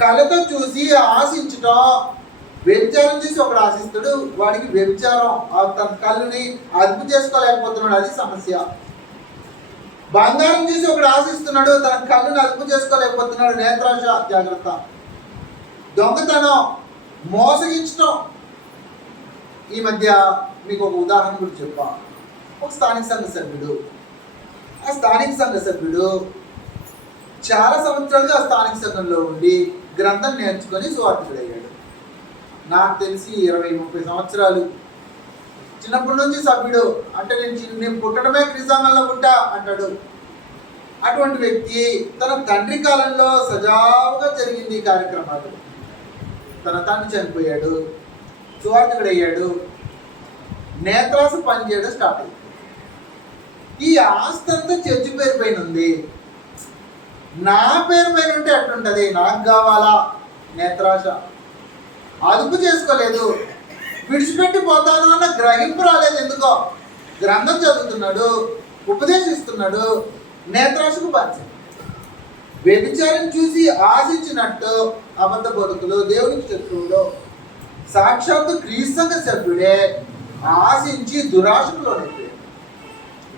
కళ్ళతో చూసి ఆశించటం, వ్యభిచారం చేసి ఒకడు ఆశిస్తాడు, వాడికి వ్యభిచారం తన కళ్ళుని అదుపు చేసుకోలేకపోతున్నాడు, అది సమస్య. బంగారం చూసి ఒకడు ఆశిస్తున్నాడు, తన కళ్ళుని అదుపు చేసుకోలేకపోతున్నాడు, నేత్రాశ, జాగ్రత్త. దొంగతనం, మోసగించటం. ఈ మధ్య మీకు ఒక ఉదాహరణ గురించి చెప్పా. ఒక స్థానిక సంఘ సభ్యుడు, ఆ స్థానిక సంఘ సభ్యుడు చాలా సంవత్సరాలుగా ఆ స్థానిక సంఘంలో ఉండి గ్రంథం నేర్చుకొని సువార్థికుడయ్యాడు. నాకు తెలిసి 20-30 సంవత్సరాలు. చిన్నప్పటి నుంచి సభ్యుడు. అంటే నేను పుట్టడమే క్రీస్తాంగంలో పుట్టా అంటాడు. అటువంటి వ్యక్తి తన తండ్రి కాలంలో సజావుగా జరిగింది ఈ కార్యక్రమాలు. తన తండ్రి చనిపోయాడు, సువార్థికుడయ్యాడు, నేత్రాస పనిచేయడం స్టార్ట్ అయింది. ఈ ఆస్తి అంతా చర్చి పేరు పైన ఉంది, నా పేరు పైన ఉంటే ఎట్లుంటది? నాకు కావాలా? నేత్రాశ. అదుపు చేసుకోలేదు, విడిచిపెట్టి పోతాను అన్న గ్రహింపు రాలేదు. ఎందుకో గ్రంథం చదువుతున్నాడు, ఉపదేశిస్తున్నాడు, నేత్రాశకు బాధ్యత. వ్యభిచారం చూసి ఆశించినట్టు అబద్ధ బతుకులు, దేవునికి శత్రువులు, సాక్షాత్తు క్రీస్తు సభ్యుడే ఆశించి దురాశకు లోనైపోయాడు.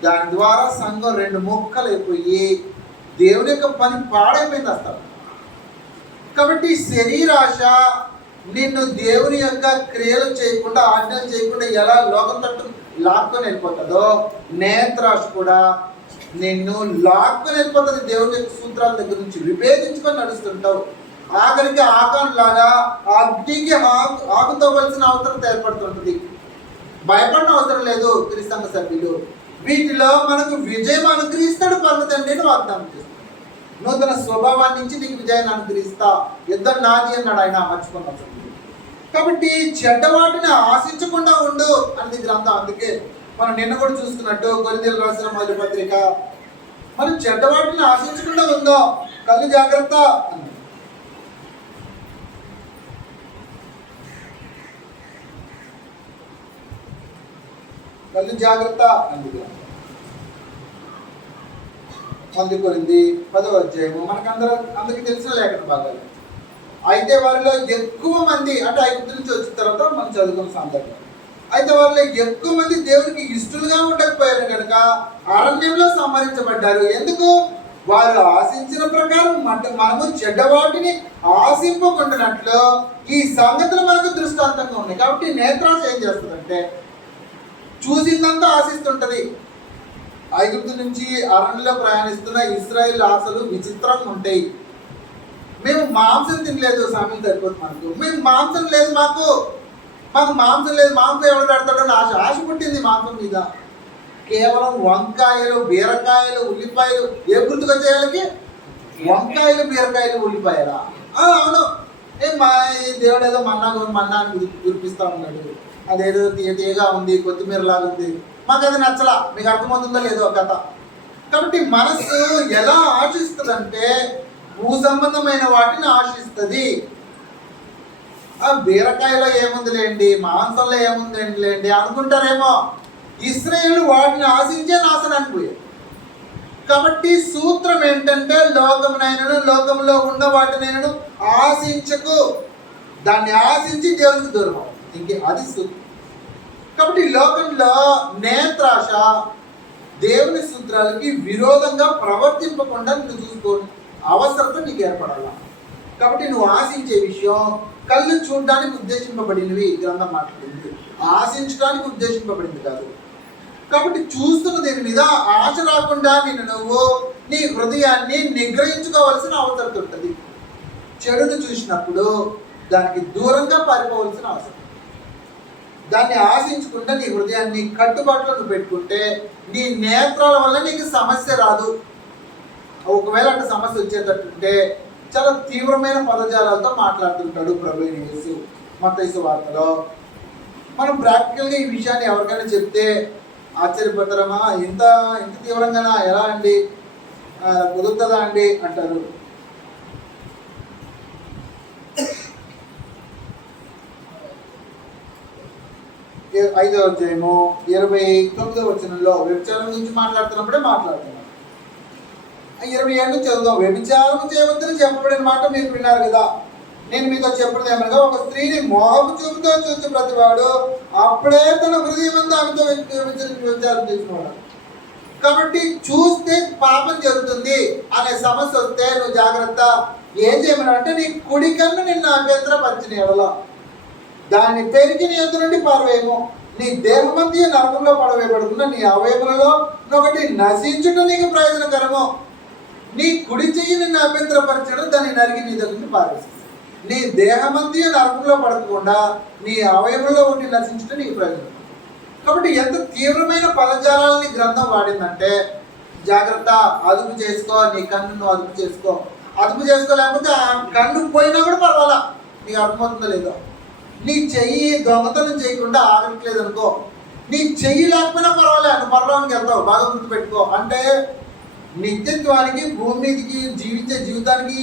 దాని ద్వారా సంఘం 2 ముక్కలైపోయి దేవుని యొక్క పని పాడైపోయింది అసలు. కాబట్టి శరీరాశ నిన్ను దేవుని యొక్క క్రియలు చేయకుండా, ఆజ్ఞలు చేయకుండా ఎలా లోకం తట్టు లాక్కొని వెళ్ళిపోతుందో, నేత్రాశ కూడా నిన్ను లాక్కొని వెళ్ళిపోతుంది. దేవుని యొక్క సూత్రాల దగ్గర నుంచి విభేదించుకొని నడుస్తుంటావు. ఆఖరికి ఆకాన్ లాగా అగ్నికి ఆకుతోవలసిన అవసరం ఏర్పడుతుంటుంది. భయపడిన అవసరం లేదు. క్రీస్తు సభ్యులు వీటిలో మనకు విజయం అనుగ్రహిస్తాడు పరమ తండ్రిని వాగ్దానం చేస్తాడు. నూతన స్వభావాన్ని నుంచి నీకు విజయాన్ని అనుగ్రహిస్తా, యుద్ధం నాది అన్నాడు ఆయన, మర్చిపోయిన. కాబట్టి చెడ్డవాటిని ఆశించకుండా ఉండు అన్నది గ్రంథం. అందుకే మనం నిన్న కూడా చూసుకున్నట్టు కొరింథీయులకు రాసిన మొదటి పత్రిక, మనం చెడ్డవాటిని ఆశించకుండా ఉందో కళ్ళు జాగ్రత్త అన్నది. కళ్ళు జాగ్రత్త అందుకు అందుకొరింది 10వ అధ్యాయము అందరికి తెలిసిన లేఖన భాగాలు. అయితే వారిలో ఎక్కువ మంది, అంటే ఐగుప్తు నుంచి వచ్చిన తర్వాత మనం చదువుకున్న సందర్భం, అయితే వారిలో ఎక్కువ మంది దేవునికి ఇష్టలుగా ఉండకపోయారు కనుక అరణ్యంలో సంహరించబడ్డారు. ఎందుకు? వారు ఆశించిన ప్రకారం మనము చెడ్డవాటిని ఆశింపకుండానట్లు ఈ సంగతులు మనకు దృష్టాంతంగా ఉన్నాయి. కాబట్టి నేత్రాశ ఏం చేస్తుందంటే చూసిందంతా ఆశిస్తుంటది. ఐగుప్తు నుంచి అరణ్యంలో ప్రయాణిస్తున్న ఇశ్రాయేల్ ఆశలు విచిత్రంగా ఉంటాయి. మేము మాంసం తినలేదు, సమయం సరిపోతుంది మనకు. మేము మాంసం లేదు, మాకు మాంసం లేదు, మాంసం ఎవరు పెడతాడో ఆశ పుట్టింది మాంసం మీద. కేవలం వంకాయలు, బీరకాయలు, ఉల్లిపాయలు ఏ గుర్తుకొచ్చేయాలకి? వంకాయలు, బీరకాయలు, ఉల్లిపాయలా? అవును. దేవుడు ఏదో మన్నాన్ని గురిపిస్తూ ఉన్నాడు, అదేదో తీయగా ఉంది, కొత్తిమీర లాగా ఉంది. మాకు అది నచ్చలా. మీకు అర్థమవుతుందో లేదో కథ. కాబట్టి మనసు ఎలా ఆశిస్తుందంటే భూ సంబంధమైన వాటిని ఆశిస్తుంది. ఆ బీరకాయలో ఏముందిలేండి, మాంసంలో ఏముందిలేండి అనుకుంటారేమో. ఇశ్రాయేలు వాటిని ఆశించే నాశనానికి పోయారు. కాబట్టి సూత్రం ఏంటంటే లోకమునైనను లోకంలో ఉన్న వాటినైనను ఆశించకు. దాన్ని ఆశించి దేవునికి దూరం ఇంకే, అది సూత్రం. కాబట్టి లోకంలో నేత్రాశ దేవుని సూత్రాలకి విరోధంగా ప్రవర్తింపకుండా నువ్వు చూసుకోండి అవసరత నీకు ఏర్పడాల. కాబట్టి నువ్వు ఆశించే విషయం కళ్ళు చూడడానికి ఉద్దేశింపబడినవి గ్రంథం మాట్లాడింది, ఆశించడానికి ఉద్దేశింపబడింది కాదు. కాబట్టి చూస్తున్న దీని మీద ఆశ రాకుండా నువ్వు నీ హృదయాన్ని నిగ్రహించుకోవాల్సిన అవసరం ఉంటుంది. చెడును చూసినప్పుడు దానికి దూరంగా పారిపోవలసిన అవసరం. దాన్ని ఆశించకుండా నీ హృదయాన్ని కట్టుబాటులో నువ్వు పెట్టుకుంటే నీ నేత్రాల వల్ల నీకు సమస్య రాదు. ఒకవేళ అంటే సమస్య వచ్చేటట్టుంటే చాలా తీవ్రమైన పదజాలాలతో మాట్లాడుతుంటాడు ప్రభు యేసు మత్తయి సువార్తలో. మనం ప్రాక్టికల్గా ఈ విషయాన్ని ఎవరికైనా చెప్తే ఆశ్చర్యపోతారమ్మా, ఇంత తీవ్రంగానా, ఎలా అండి, కుదురుతుందా అండి అంటారు. ఐదవ అధ్యాయము 29వ వచనంలో వ్యభిచారం గురించి మాట్లాడుతున్నప్పుడే మాట్లాడుతున్నాం. 27 నుంచి చదువుదాం. వ్యభిచారం చేయవద్దని చెప్పబడిన మాట మీరు విన్నారు కదా. నేను మీతో చెప్పినది ఏమనగా, ఒక స్త్రీని మోహపు చూపుతో చూసి ప్రతివాడు అప్పుడే తన హృదయం అంతా ఆమెతో వ్యభిచారం చేసినవాడు. కాబట్టి చూస్తే పాపం జరుగుతుంది అనే సమస్య వస్తే నువ్వు జాగ్రత్త. ఏం చేయమని అంటే, నీ కుడి కన్ను నిన్ను అభ్యంతరపరిచిన ఎడల దాన్ని పెరిగి నీ ఎదురు నుండి పారవేయము. నీ దేహమంతి నరకంలో పడవేయబడుతున్న నీ అవయములలో ఒకటి నశించుట నీకు ప్రయోజనకరము. నీ కుడి చెయ్యి నిన్ను అభ్యంతరపరచడం దాన్ని నరిగి నీ దగ్గర నుండి పారేస్తుంది. నీ దేహమంతి నరకంలో పడకుండా నీ అవయములలో ఒకటి నశించుట నీకు ప్రయోజనం. కాబట్టి ఎంత తీవ్రమైన పదజాలాలని గ్రంథం వాడిందంటే, జాగ్రత్త, అదుపు చేసుకో, నీ కన్నును అదుపు చేసుకో. అదుపు చేసుకోలేకపోతే ఆ కన్ను పోయినా కూడా పర్వాలా, నీకు అర్థమవుతుందో లేదో. నీ చెయ్యి దొంగతనం చేయకుండా ఆగట్లేదు అనుకో, నీ చెయ్యి లేకపోయినా పర్వాలే, నువ్వు పర్వానికి వెళ్తావు. బాగా గుర్తుపెట్టుకో. అంటే నిత్యత్వానికి భూమి మీదకి జీవించే జీవితానికి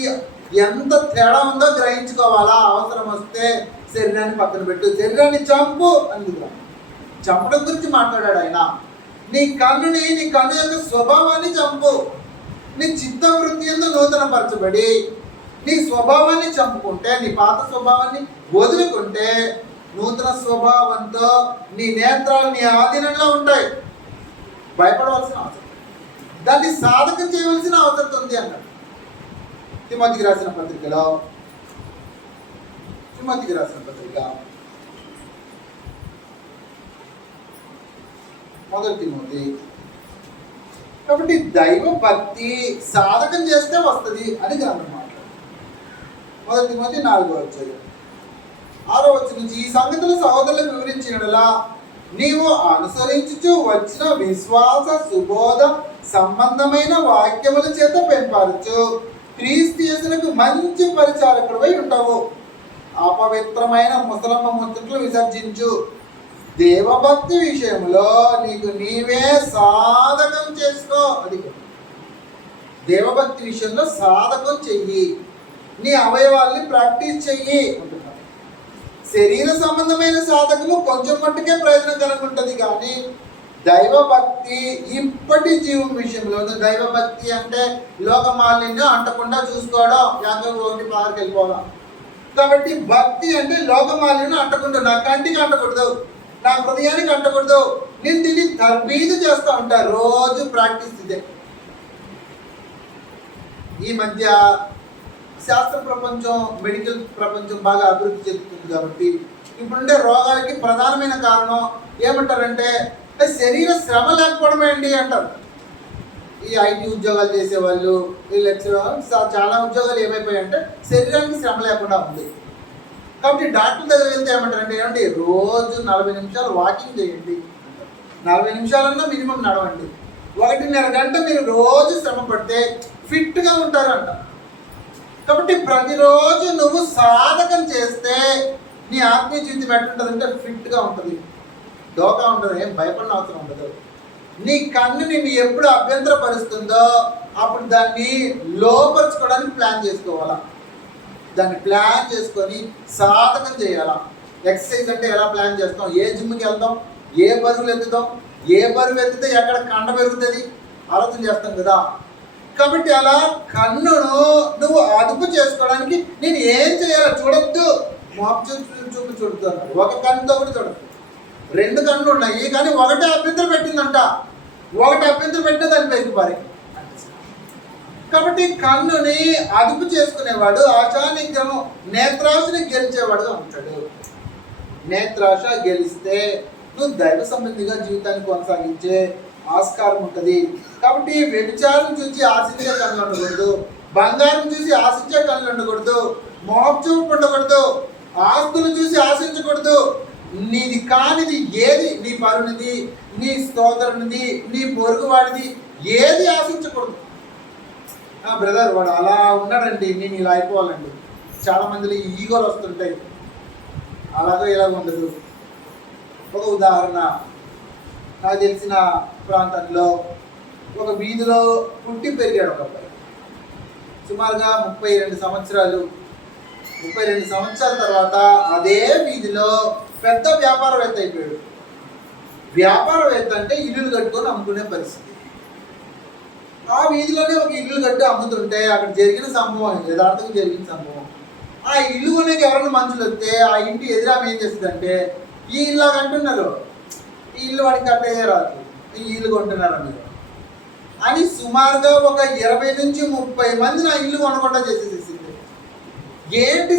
ఎంత తేడా ఉందో గ్రహించుకోవాలా. అవసరం వస్తే శరీరాన్ని పక్కన పెట్టు, శరీరాన్ని చంపు అని చంపడం గురించి మాట్లాడాడు ఆయన. నీ కన్ను యొక్క స్వభావాన్ని చంపు. నీ చిత్తవృత్తి ఎందు నూతన పరచబడి నీ స్వభావాన్ని చంపుకుంటే, నీ పాత స్వభావాన్ని వదులుకుంటే, నూతన స్వభావంతో నీ నేత్రాలు నీ ఆధీనంలో ఉంటాయి. భయపడవలసిన అవసరం, దాన్ని సాధకం చేయవలసిన అవసరం ఉంది అన్నాడు. తిమోతికి రాసిన పత్రిక 1 తిమోతి. కాబట్టి దైవ భక్తి సాధకం చేస్తే వస్తుంది అని గ్రంథం మాట్లాడు. 1 తిమోతి 4:6 నుంచి, ఈ సంగతులు సహోదరులకు వివరించినలా నీవు అనుసరించుచు వచ్చిన విశ్వాస సుబోధ సంబంధమైన వాక్యముల చేత పెంపరచు క్రీస్తు యేసునకు మంచి పరిచారకుడివై ఉంటావు. అపవిత్రమైన ముసలమ్మ ముద్రలు విసర్జించు. దేవభక్తి విషయంలో నీకు నీవే సాధకం చేసుకో. అది దేవభక్తి విషయంలో సాధకం చెయ్యి, నీ అవయవాల్ని ప్రాక్టీస్ చెయ్యి అంటున్నారు. శరీర సంబంధమైన సాధకము కొంచెం మట్టుకే ప్రయోజనకరంగా ఉంటుంది, కానీ దైవభక్తి ఇప్పటి జీవం విషయంలో, దైవభక్తి అంటే లోక మాలిన్యం అంటకుండా చూసుకోవడం, యాకోబు 1:6 వెళ్ళిపోవడం. కాబట్టి భక్తి అంటే లోక మాలిన్యం అంటకుండా, నా కంటికి అంటకూడదు, నా హృదయానికి అంటకూడదు. నేను దీన్ని తర్బీదు చేస్తూ ఉంటా, రోజు ప్రాక్టీస్ ఇదే. ఈ మధ్య శాస్త్ర ప్రపంచం, మెడికల్ ప్రపంచం బాగా అభివృద్ధి చెందుతుంది కాబట్టి ఇప్పుడుండే రోగాలకి ప్రధానమైన కారణం ఏమంటారంటే, శరీర శ్రమ లేకపోవడమే అండి అంటారు. ఈ ఐటీ ఉద్యోగాలు చేసేవాళ్ళు, ఈ లెక్చరర్, చాలా ఉద్యోగాలు ఏమైపోయాయంటే శరీరానికి శ్రమ లేకుండా ఉంది. కాబట్టి డాక్టర్ దగ్గర వెళ్తే ఏమంటారంటే, ఏమంటే రోజు 40 నిమిషాలు వాకింగ్ చేయండి, 40 నిమిషాలన్నా మినిమం నడవండి, 1.5 గంట మీరు రోజు శ్రమ పడితే ఫిట్గా ఉంటారు అంట. కాబట్టి ప్రతిరోజు నువ్వు సాధకం చేస్తే నీ ఆత్మీయ జీవితం ఎట్లుంటుందంటే ఫిట్గా ఉంటుంది, డోకా ఉంటుంది, ఏం భయపడిన అవసరం ఉండదు. నీ కన్నుని నీ ఎప్పుడు అభ్యంతరపరుస్తుందో అప్పుడు దాన్ని లోపరుచుకోవడానికి ప్లాన్ చేసుకోవాలా. దాన్ని ప్లాన్ చేసుకొని సాధకం చేయాలా. ఎక్సర్సైజ్ అంటే ఎలా ప్లాన్ చేస్తాం, ఏ జిమ్కి వెళ్తాం, ఏ బరువులు ఎత్తుతాం, ఏ బరువు ఎత్తితే ఎక్కడ కండ పెరుగుతుంది ఆలోచన చేస్తాం కదా. కాబట్టి అలా కన్నును నువ్వు అదుపు చేసుకోవడానికి నేను ఏం చేయాలో చూడొద్దు, మాపు చూపు చూడుతాను. ఒక కన్నుతో కూడా చూడద్దు. 2 కన్నులు ఉన్నాయి కానీ ఒకటే అభ్యంతరం పెట్టిందంట, ఒకటి అభ్యంతరం పెట్టిన దాన్ని పెరిగిపారే. కాబట్టి కన్నుని అదుపు చేసుకునేవాడు ఆశానిగ్రహం, నేత్రాశని గెలిచేవాడుగా ఉంటాడు. నేత్రాశ గెలిస్తే నువ్వు దైవ సంబంధిగా జీవితాన్ని కొనసాగించే ఆస్కారం ఉంటుంది. కాబట్టి వ్యభిచారం చూసి ఆశించే కళ్ళు ఉండకూడదు, బంగారం చూసి ఆశించే కళ్ళు ఉండకూడదు, మోహపు చూపు ఉండకూడదు, ఆస్తులు చూసి ఆశించకూడదు. నీది కానిది ఏది, నీ పరునిది, నీ స్తోత్రునిది, నీ పొరుగువాడిది ఏది ఆశించకూడదు. బ్రదర్ వాడు అలా ఉన్నాడండి, నేను ఇలా అయిపోవాలండి. చాలా మందిలో ఈగోలు వస్తుంటాయి, అలాగో ఇలాగ ఉండదు. ఒక ఉదాహరణ, నాకు తెలిసిన ప్రాంతంలో ఒక వీధిలో పుట్టి పెరిగాడు ఒక అబ్బాయి. సుమారుగా 32 సంవత్సరాలు. 32 సంవత్సరాల తర్వాత అదే వీధిలో పెద్ద వ్యాపారవేత్త అయిపోయాడు. వ్యాపారవేత్త అంటే ఇల్లులు కట్టుకొని అమ్ముకునే పరిస్థితి. ఆ వీధిలోనే ఒక ఇల్లు కట్టి అమ్ముతుంటే అక్కడ జరిగిన సంభవం, యథార్థంగా జరిగిన సంభవం. ఆ ఇల్లు కొనేకి ఎవరైనా మనుషులు వస్తే ఆ ఇంటి ఎదురామె ఏం చేస్తుందంటే, ఈ ఇల్లు అంటున్నారు, ఈ ఇల్లు వాడికి కట్టేదే రాదు, ఈ ఇల్లు కొంటున్నారా మీరు అని సుమారుగా ఒక 20 నుంచి 30 మంది నా ఇల్లు కొనకుండా చేసేసేసింది. ఏంటి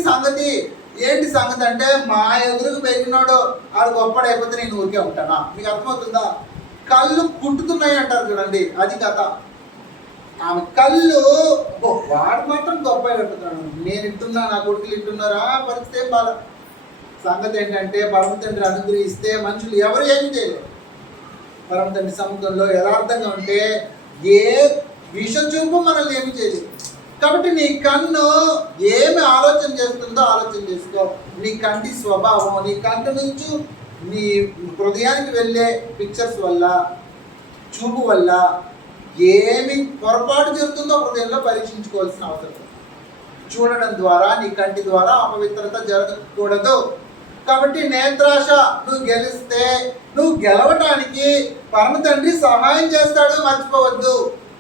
సంగతి అంటే, మా ఎదురుకు పెరిగినాడు ఆడు గొప్పడైపోతే నేను ఊరికే ఉంటానా? మీకు అర్థమవుతుందా? కళ్ళు కుట్టుతున్నాయి అంటారు చూడండి, అది కథ. ఆమె కళ్ళు వాడు మాత్రం గొప్ప అయిపోతున్నాడు, నేను ఇట్టున్నా, నా కొడుకులు ఇట్టున్నారా, పరిస్థితి ఏం బాగా. సంగతి ఏంటంటే, పరమ తండ్రి అనుగ్రహిస్తే మనుషులు ఎవరు ఏమి చేయలేరు. పరమ తండ్రి సముద్రంలో యథార్థంగా ఉంటే ఏ విష చూపు మనల్ని ఏమి చేయలేదు. కాబట్టి నీ కన్ను ఏమి ఆలోచన చేస్తుందో ఆలోచన చేసుకో. నీ కంటి స్వభావం, నీ కంటి నుంచి నీ హృదయానికి వెళ్ళే పిక్చర్స్ వల్ల, చూపు వల్ల ఏమి పొరపాటు జరుగుతుందో హృదయంలో పరీక్షించుకోవాల్సిన అవసరం. చూడడం ద్వారా, నీ కంటి ద్వారా అపవిత్రత జరగకూడదు. కాబట్టి నేత్రాశ నువ్వు గెలిస్తే, నువ్వు గెలవటానికి పరమ తండ్రి సహాయం చేస్తాడు, మర్చిపోవద్దు.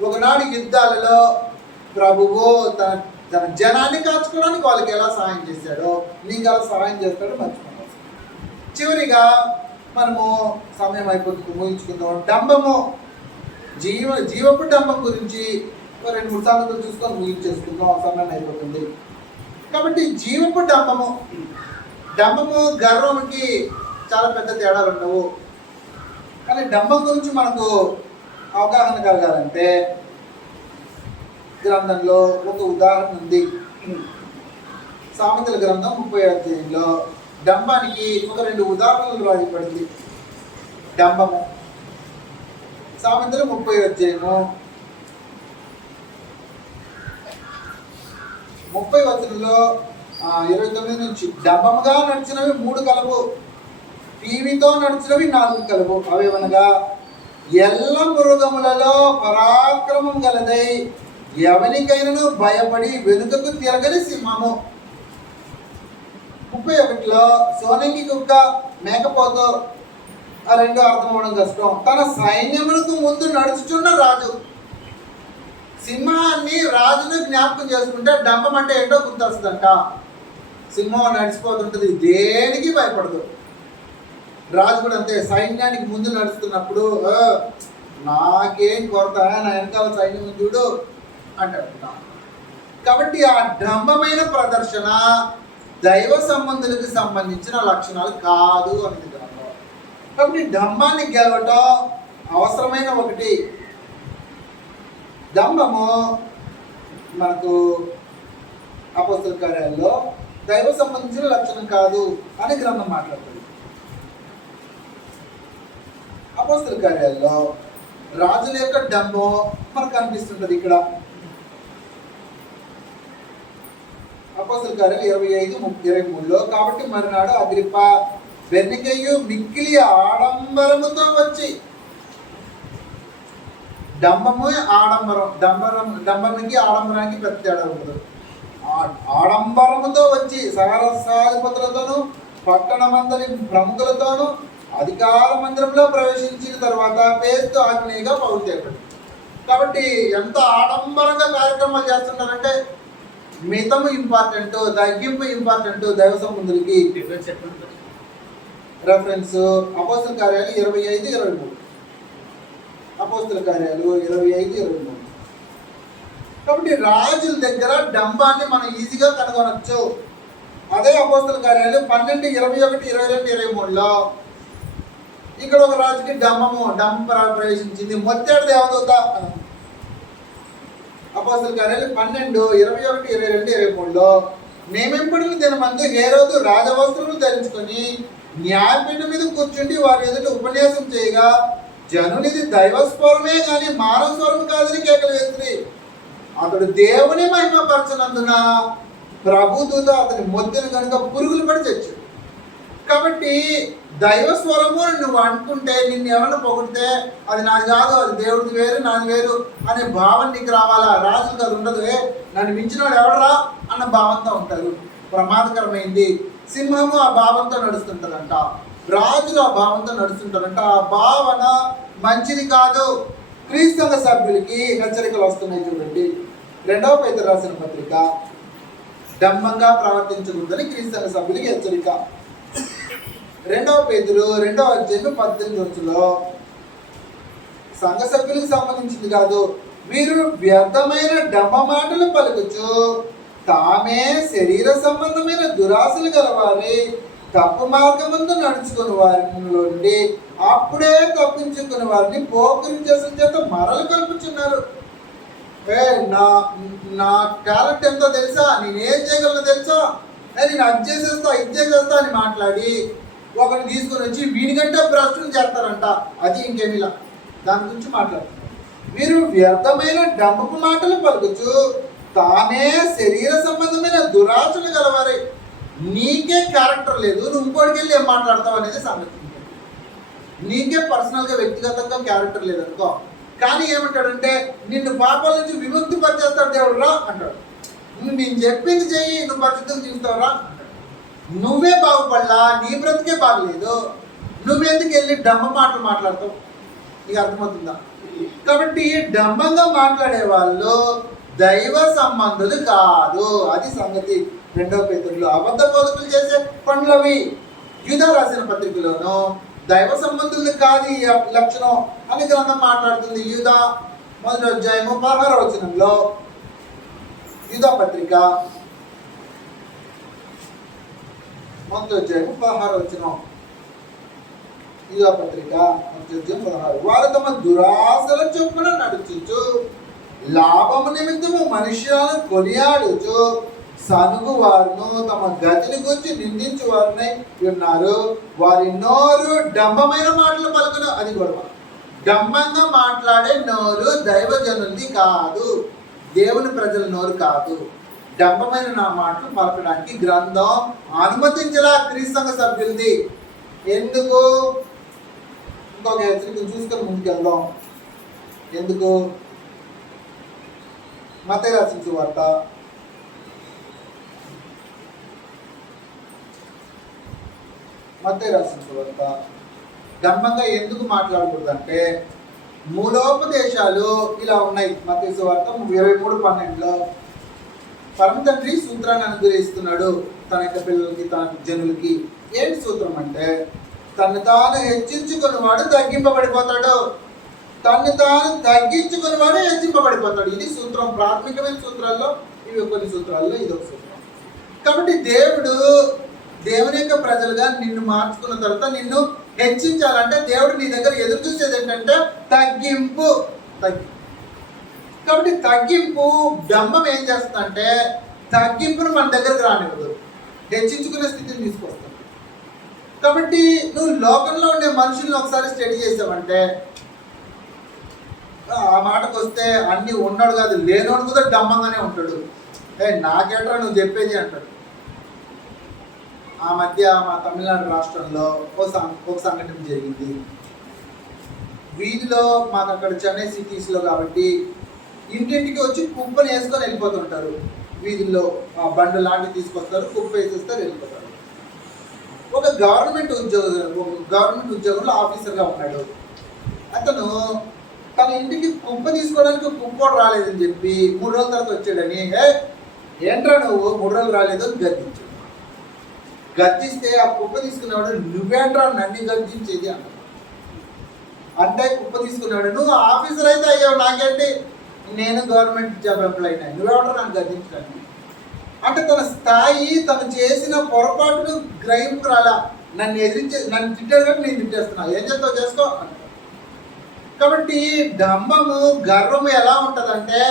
ఒకనాడు యుద్ధాలలో ప్రభువు తన జనాన్ని కాచుకోవడానికి వాళ్ళకి ఎలా సహాయం చేశాడో నీకు అలా సహాయం చేస్తాడో మర్చిపోవచ్చు. చివరిగా మనము సమయం అయిపోతుంది, ముగించుకుందాం. డంబము, జీవపు డంబం గురించి 2-3 సార్లు చూసుకొని ముగించేసుకుందాం, సమయం అయిపోతుంది. కాబట్టి జీవపు డంబము, గర్వంకి చాలా పెద్ద తేడాలు ఉండవు. కానీ డంబం గురించి మనకు అవగాహన కలగాలంటే గ్రంథంలో ఒక ఉదాహరణ ఉంది. సామెతల గ్రంథం 30వ అధ్యాయంలో డంబానికి ఒక 2 ఉదాహరణలు రాయబడింది. డంబము సామెతలు 30వ అధ్యాయము 30 వచనంలో 29 నుంచి, డంబముగా నడిచినవి 3 కలవు, టీవీతో నడిచినవి 4 కలవు. అవేవనగా ఎల్ల మృగములలో పరాక్రమం గలదై ఎవరికైనాను భయపడి వెనుకకు తిరగని సింహము. 31లో సోనంగి కుక్క, మేకపోతు. ఆ 2 అర్థం అవ్వడం కష్టం. తన సైన్యములకు ముందు నడుచుచున్న రాజు. సింహాన్ని, రాజును జ్ఞాపకం చేసుకుంటే డంబం అంటే ఏంటో గుర్తొస్తుందంట. సింహం నడిచిపోతుంటుంది, దేనికి భయపడదు. రాజు కూడా అంతే, సైన్యానికి ముందు నడుస్తున్నప్పుడు నాకేం కొరత, నా వెనకాల సైన్యం చూడు అంటాడు. కాబట్టి ఆ డంబమైన ప్రదర్శన దైవ సంబంధులకు సంబంధించిన లక్షణాలు కాదు అనేది గ్రంథం. కాబట్టి డంబాన్ని గెలవటం అవసరమైన ఒకటి. డంబము మనకు అపోస్తల కార్యాల్లో దైవ సంబంధించిన లక్షణం కాదు అని గ్రంథం మాట్లాడుతుంది. అపోస్తల కార్యాల్లో రాజుల యొక్క డంబం మనకు కనిపిస్తుంటది. ఇక్కడ అపోస్తల కార్యాలు 25:23లో, కాబట్టి మరునాడు అగ్రిప్ప బెర్నికేయు మిక్కిలి ఆడంబరముతో వచ్చి, డంబము ఆడంబరం, డంబముకి ఆడంబరానికి పెద్ద తేడా ఉండదు. ఆడంబరముతో వచ్చి సహస్రాధిపతులతోనూ పట్టణమందరి ప్రముఖులతోనూ అధికార మందిరంలో ప్రవేశించిన తర్వాత పేరుతో ఆగ్నేయగా పౌలు చేయబడి. కాబట్టి ఎంత ఆడంబరంగా కార్యక్రమాలు చేస్తున్నారంటే, మితము ఇంపార్టెంట్, తగ్గింపు ఇంపార్టెంట్. దైవ సంబంధులకి రెఫరెన్స్ అపోస్తల కార్యాలు 25-23. అపోస్తల కార్యాలు 25-23. కాబట్టి రాజుల దగ్గర డంబాన్ని మనం ఈజీగా కనుగొనొచ్చు. అదే అపోస్తల కార్యాలు 12:21-22-23లో ఇక్కడ ఒక రాజుకి డంబ ప్రవేశించింది. మొత్తేడు దేవదూత. అపోస్తల కార్యాలు 12:21-22-23లో నేమెంపడిన దినమందు హేరోదు రాజవస్త్రములు ధరించుకొని న్యాయపీఠం మీద కూర్చుండి వారి ఎదుట ఉపన్యాసం చేయగా జనునిది దైవస్వరమే కానీ మానవ స్వరం కాదని కేకలు వేస్తుంది. అతడు దేవుని మహిమపరచనందున ప్రభుదూత అతని మొత్తిని కనుక పురుగులు పడి తెచ్చాడు. కాబట్టి దైవ స్వరము నువ్వు అనుకుంటే, నిన్ను ఎవరిని పొగిడితే అది నాది కాదు, అది దేవుడిది వేరు, నాది వేరు అనే భావం నీకు రావాలా. రాజులకు అది ఉండదు. నన్ను మించినవాడు ఎవడరా అన్న భావంతో ఉంటారు. ప్రమాదకరమైంది. సింహము ఆ భావంతో నడుస్తుంటారంట, రాజులు ఆ భావంతో నడుస్తుంటారంట. ఆ భావన మంచిది కాదు. క్రీస్తు సంఘ సభ్యులకి హెచ్చరికలు వస్తున్నాయి చూడండి. 2వ పేతురు రాసిన పత్రిక, డంబంగా ప్రవర్తించకూడదని క్రీస్తు సంఘ సభ్యులకి హెచ్చరిక. 2వ పేతురు 2వ అధ్యాయం 18 సంఘ సభ్యులకు సంబంధించింది కాదు. వీరు వ్యర్థమైన డంబ మాటలు పలుకుచు తామే శరీర సంబంధమైన దురాశలు గలవారి తప్పు మార్గమందు నడుచుకుని వారి నుండి అప్పుడే తప్పించుకుని వారిని పోకిరి చేసిన చేత మరలు కల్పించున్నారు. నా నా టాలెంట్ ఎంతో తెలుసా, నేనేం చేయగలను తెలుసా, నేను అది చేసేస్తా ఇది చేసేస్తా అని మాట్లాడి ఒకరిని తీసుకొని వచ్చి వీడికంటే భ్రష్టుని చేస్తారంట. అది ఇంకేమిలా, దాని గురించి మాట్లాడుతున్నారు. వీరు వ్యర్థమైన డంబపు మాటలు పలుకుచు తామే శరీర సంబంధమైన దురాశలు గలవారే. నీకే క్యారెక్టర్ లేదు, నువ్వు ఇంకోటికి వెళ్ళి ఏం మాట్లాడతావు అనేది సంగతి. నీకే పర్సనల్గా వ్యక్తిగతంగా క్యారెక్టర్ లేదనుకో, కానీ ఏమంటాడంటే నిన్ను పాపాల నుంచి విముక్తి పరిచేస్తాడు దేవుడు రా అంటాడు. నేను చెప్పింది చెయ్యి, నువ్వు పరిశుద్ధం జీవిస్తావురా అంటాడు. నువ్వే బాగుపడలా, నీ బ్రతికే బాగలేదు, నువ్వెందుకు వెళ్ళి డంబ మాటలు మాట్లాడతావు? నీకు అర్థమవుతుందా? కాబట్టి డంబంగా మాట్లాడే వాళ్ళు దైవ సంబంధులు కాదు, అది సంగతి. 2వ పేతురులో అబద్ధ బోధకులు చేసే పనులవి. యూదా రాసిన పత్రికలోనూ దైవ సంబంధులు కాదు ఈ లక్షణం అని గ్రంథం మాట్లాడుతుంది. యూదా 1వ అధ్యాయము 16వ వచనంలో, యూదా పత్రిక 1వ అధ్యాయము 16వ వచనం, యూదా పత్రిక 1వ అధ్యాయం 16. వారు తమ దురాశల చొప్పున నడుచుచు లాభము నిమిత్తము మనుష్యులను కొనియాడుచు సనుగు వారును తమ గతిని గురించి నిందించు వారినై ఉన్నారు. వారి నోరు డంబమైన మాటలు పలుకును. అది గొడవ. డంబంగా మాట్లాడే నోరు దైవజనులది కాదు, దేవుని ప్రజల నోరు కాదు. డంబమైన నా మాటలు పలకడానికి గ్రంథం అనుమతించలా క్రీస్తు సంఘ సభ్యులది. ఎందుకు? ఇంకొక హెచ్చరిక చూసుకొని ముందుకెళ్దాం. ఎందుకు? మత్తయి రాసిన సువార్త 8వ డంబంగా ఎందుకు మాట్లాడకూడదు అంటే మూలోపదేశాలు ఇలా ఉన్నాయి. మత్తయి సువార్త 23:12 పరమ తండ్రి సూత్రాన్ని అనుగ్రహిస్తున్నాడు తన యొక్క పిల్లలకి, తన జనులకి. ఏంటి సూత్రం అంటే తను తాను హెచ్చించుకుని వాడు తగ్గింపబడిపోతాడు, తను తాను తగ్గించుకుని వాడు హెచ్చింపబడిపోతాడు. ఇది సూత్రం. ప్రాథమికమైన సూత్రాల్లో ఇవి కొన్ని సూత్రాల్లో ఇదొక సూత్రం. కాబట్టి దేవుని యొక్క ప్రజలుగా నిన్ను మార్చుకున్న తర్వాత నిన్ను హెచ్చించాలంటే దేవుడు నీ దగ్గర ఎదురు చూసేది ఏంటంటే తగ్గింపు. కాబట్టి తగ్గింపు డంబం ఏం చేస్తుందంటే తగ్గింపును మన దగ్గరకు రానివ్వదు, హెచ్చించుకునే స్థితిని తీసుకొస్తుంది. కాబట్టి నువ్వు లోకంలో ఉండే మనుషుల్ని ఒకసారి స్టడీ చేసావంటే ఆ మాటకు వస్తే అన్నీ ఉన్నాడు కాదు, లేనోడు కూడా డంబంగానే ఉంటాడు. నాకేట్రా నువ్వు చెప్పేది అంటాడు. ఆ మధ్య మా తమిళనాడు రాష్ట్రంలో ఒక సంఘటన జరిగింది. వీధిలో మాకు అక్కడ చెన్నై సిటీస్లో కాబట్టి ఇంటింటికి వచ్చి కుప్పని వేసుకొని వెళ్ళిపోతుంటారు. వీధుల్లో బండ్లు లాంటి తీసుకొస్తారు, కుప్ప వేసేస్తారు, వెళ్ళిపోతారు. ఒక గవర్నమెంట్ ఉద్యోగంలో ఆఫీసర్గా ఉన్నాడు. అతను తన ఇంటికి కుప్ప తీసుకోవడానికి కుప్పోడు రాలేదని చెప్పి 3 రోజుల తర్వాత వచ్చాడని, ఏంట్రా నువ్వు 3 రోజులు రాలేదు అని గద్దించాడు. గద్దిస్తే ఆ కుప్ప తీసుకునేవాడు నువ్వేంట్రా నన్ను గద్దించేది అన్నాడు. అంటే కుప్ప తీసుకునేవాడు నువ్వు ఆఫీసర్ అయితే అయ్యావు, నాకేంటి, నేను గవర్నమెంట్ జాబ్ ఎంప్లాయీ అయినా, నువ్వెవడో నన్ను గద్దించడానికి. అంటే తన స్థాయి, తను చేసిన పొరపాటును గ్రహింపు రాలా. నన్ను తిట్టాడు కానీ నేను తిట్టేస్తున్నా, ఏం చేస్తావు చేసుకో అంటాడు. కాబట్టి డంబము, గర్వము ఎలా ఉంటుందంటే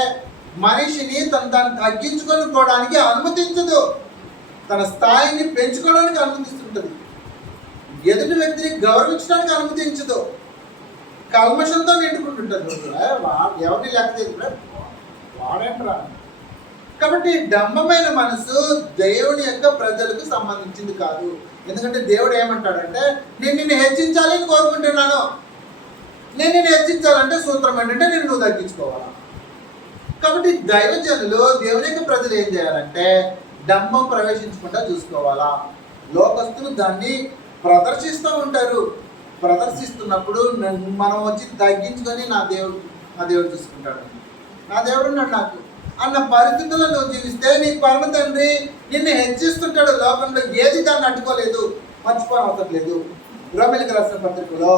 మనిషిని తను తగ్గించుకొని పోవడానికి అనుమతించదు, తన స్థాయిని పెంచుకోవడానికి అనుమతిస్తుంటుంది, ఎదుటి వ్యక్తిని గౌరవించడానికి అనుమతించదు, కల్మషంతో నిండుకుంటుంటుంది. ఎవరిని లెక్క వాడేంట్రా. కాబట్టి డంబమైన మనసు దేవుని యొక్క ప్రజలకు సంబంధించింది కాదు. ఎందుకంటే దేవుడు ఏమంటాడంటే నేను నిన్ను హెచ్చించాలని కోరుకుంటున్నాను. నేను నిన్ను హెచ్చించాలంటే సూత్రం ఏంటంటే నేను నువ్వు తగ్గించుకోవాలా. కాబట్టి దైవజనులు, దేవుని యొక్క ప్రజలు ఏం చేయాలంటే డంబం ప్రవేశించకుండా చూసుకోవాలా. లోకస్తులు దాన్ని ప్రదర్శిస్తూ ఉంటారు. ప్రదర్శిస్తున్నప్పుడు మనం వచ్చి తగ్గించుకొని నా దేవుడు నా దేవుడు చూసుకుంటాడు, నా దేవుడు ఉన్నాడు నాకు అన్న పరిస్థితుల్లో నువ్వు జీవిస్తే నీ పరమ తండ్రి నిన్ను హెచ్చిస్తుంటాడు. లోకంలో ఏది దాన్ని అడ్డుకోలేదు, మర్చిపోనవసరం లేదు. రోమీయులకు రాసిన పత్రికలో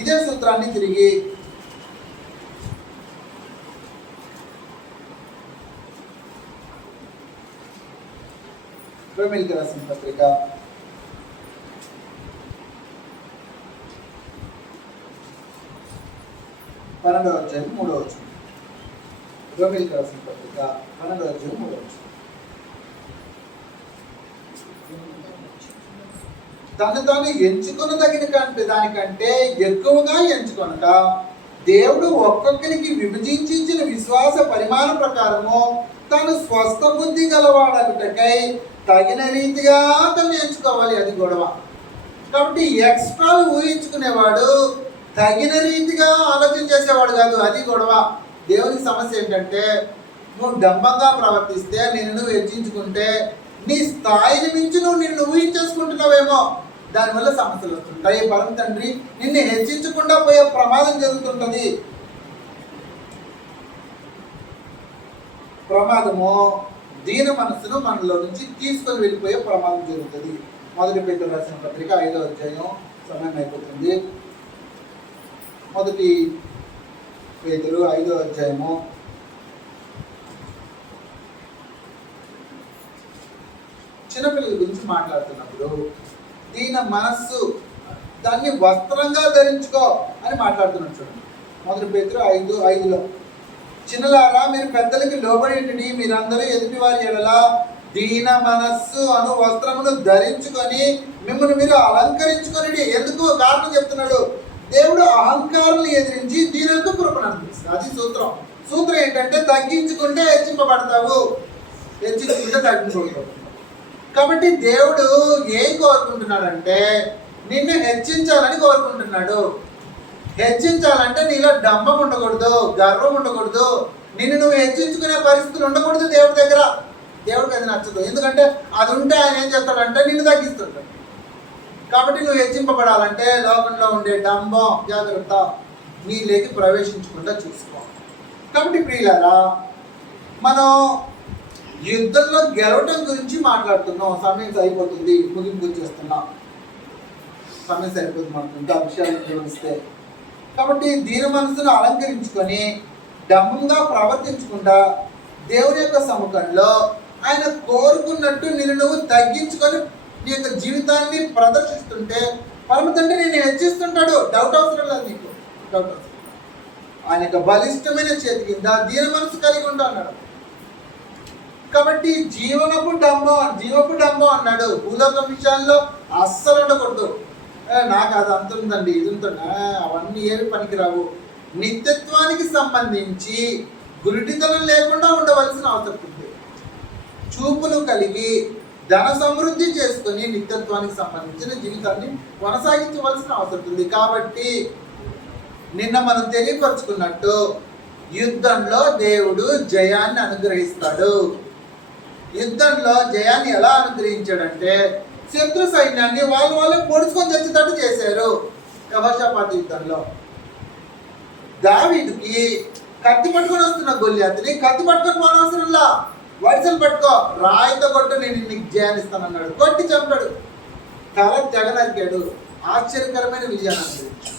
ఇదే సూత్రాన్ని తిరిగి రోమీయులకు రాసిన పత్రిక 12వ అధ్యాయం 3వ వచనం. రోమీయులకు రాసిన పత్రిక 12వ అధ్యాయం 3వ వచనం. తను తాను ఎంచుకున్న దానికంటే ఎక్కువగా ఎంచుకొనక దేవుడు ఒక్కొక్కరికి విభజించిన విశ్వాస పరిమాణ ప్రకారము తను స్వస్థ బుద్ధి గలవాడటకై తగిన రీతిగా తను ఎంచుకోవాలి. అది గొడవ. కాబట్టి ఎక్స్ట్రా ఊహించుకునేవాడు తగిన రీతిగా ఆలోచన చేసేవాడు కాదు, అది గొడవ. దేవునికి సమస్య ఏంటంటే నువ్వు డంబంగా ప్రవర్తిస్తే, నిన్ను హెచ్చించుకుంటే, నీ స్థాయిని మించి నువ్వు నిన్ను ఊహించేసుకుంటున్నావేమో, దానివల్ల సమస్యలు వస్తుంటాయి. పరమ తండ్రి నిన్ను హెచ్చించకుండా పోయే ప్రమాదం జరుగుతుంటుంది. ప్రమాదము దీన మనస్సును మనలో నుంచి తీసుకొని వెళ్ళిపోయే ప్రమాదం జరుగుతుంది. 1 పేతురు రాసిన పత్రిక 5వ అధ్యాయం, సమయం అయిపోతుంది. 1 పేతురు 5వ అధ్యాయము చిన్నపిల్లల గురించి మాట్లాడుతున్నప్పుడు దీన మనస్సు దాన్ని వస్త్రంగా ధరించుకో అని మాట్లాడుతున్నాడు. చూడండి 1 పేతురు 5:5లో, చిన్నలారా మీరు పెద్దలకి లోబడి మీరందరూ ఎదుటివారి ఎడల దీన మనస్సు అను వస్త్రమును ధరించుకొని మిమ్మల్ని మీరు అలంకరించుకొని. ఎందుకు కారణం చెప్తున్నాడు. దేవుడు అహంకారాలను ఎదిరించి దీనులకు కృపను అనిపిస్తుంది. అది సూత్రం ఏంటంటే తగ్గించుకుంటే హెచ్చింపబడతావు, హెచ్చించుకుంటే తగ్గించుకుంటావు. కాబట్టి దేవుడు ఏం కోరుకుంటున్నాడంటే నిన్ను హెచ్చించాలని కోరుకుంటున్నాడు. హెచ్చించాలంటే నీలో డంబం ఉండకూడదు, గర్వం ఉండకూడదు, నిన్ను నువ్వు హెచ్చించుకునే పరిస్థితులు ఉండకూడదు దేవుడి దగ్గర. దేవుడికి అది నచ్చదు. ఎందుకంటే అది ఉంటే ఆయన ఏం చేస్తాడంటే నిన్ను తగ్గిస్తుంటాడు. కాబట్టి నువ్వు హెచ్చింపబడాలంటే లోకంలో ఉండే డంబం జాగ్రత్త నీలోకి ప్రవేశించకుండా చూసుకో. కాబట్టి ప్రియులారా, మనం యుద్ధంలో గెలవటం గురించి మాట్లాడుతున్నాం. సమయం అయిపోతుంది, ముగింపు చేస్తున్నాం. సమయం సరిపోతుంది మనకు ఇంకా విషయాలు వివరిస్తే. కాబట్టి దీని మనసును అలంకరించుకొని డంబంగా ప్రవర్తించకుండా దేవుని యొక్క సముఖంలో ఆయన కోరుకున్నట్టు నిన్ను నువ్వు తగ్గించుకొని నీ యొక్క జీవితాన్ని ప్రదర్శిస్తుంటే పరమ తండ్రి నేను హెచ్చిస్తుంటాడు. డౌట్ అవసరం లేదు నీకు, డౌట్ అవసరం. ఆయన యొక్క బలిష్టమైన చేతి కింద దీన మనసు కలిగి ఉంటున్నాడు. కాబట్టి జీవపు డంబం అన్నాడు. భూలోకం విషయాల్లో అస్సలు ఉండకూడదు. నాకు అది అంత ఉందండి, ఇది ఉంటుందా, అవన్నీ ఏమి పనికిరావు. నిత్యత్వానికి సంబంధించి గురిటితనం లేకుండా ఉండవలసిన అవసరం ఉంది. చూపులు కలిగి ధన సమృద్ధి చేసుకొని నిత్యత్వానికి సంబంధించిన జీవితాన్ని కొనసాగించవలసిన అవసరం ఉంది. కాబట్టి నిన్న మనం తెలియపరుచుకున్నట్టు యుద్ధంలో దేవుడు జయాన్ని అనుగ్రహిస్తాడు. యుద్ధంలో జయాన్ని ఎలా అనుగ్రహించాడంటే శత్రు సైన్యాన్ని వాళ్ళు పొడుచుకొని తెచ్చేటట్టు చేశారు. యెహోషాపాతు యుద్ధంలో దావీదుకి కత్తి పట్టుకొని వస్తున్న గొల్లియాతుని కత్తి పట్టుకొని పోనవసరంలా, వడిసలు పట్టుకో, రాయితో కొట్టు, నేను నీకు జయాన్నిస్తాను అన్నాడు. కొట్టి చంపాడు, తల తెగ నరికాడు. ఆశ్చర్యకరమైన విజయాన్ని అనుగ్రహించాడు.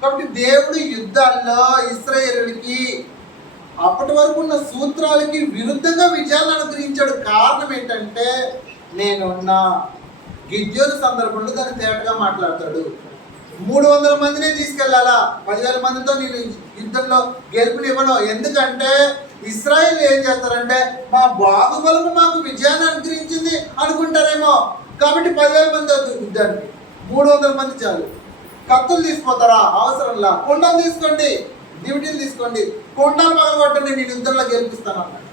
కాబట్టి దేవుడు యుద్ధాల్లో ఇశ్రాయేలుకి అప్పటి వరకు ఉన్న సూత్రాలకి విరుద్ధంగా విజయాలను అనుగ్రహించాడు. కారణం ఏంటంటే నేనున్నా. గిద్యోను సందర్భంలో దాన్ని తేటగా మాట్లాడతాడు. 300 మందినే తీసుకెళ్లాలా, 10,000 మందితో నేను యుద్ధంలో గెలుపునివ్వను. ఎందుకంటే ఇశ్రాయేలు ఏం చేస్తారంటే మా బాహుబలము మాకు విజయాన్ని అనుగ్రహించింది అనుకుంటారేమో. కాబట్టి 10,000 మంది యుద్ధానికి 300 మంది చాలు. కత్తులు తీసుకుపోతారా? అవసరంలా. కొండలు తీసుకోండి, డ్యూటీలు తీసుకోండి, కొండలు పగలగొట్టండి, నేను యుద్ధంలో గెలిపిస్తాను అన్నాడు.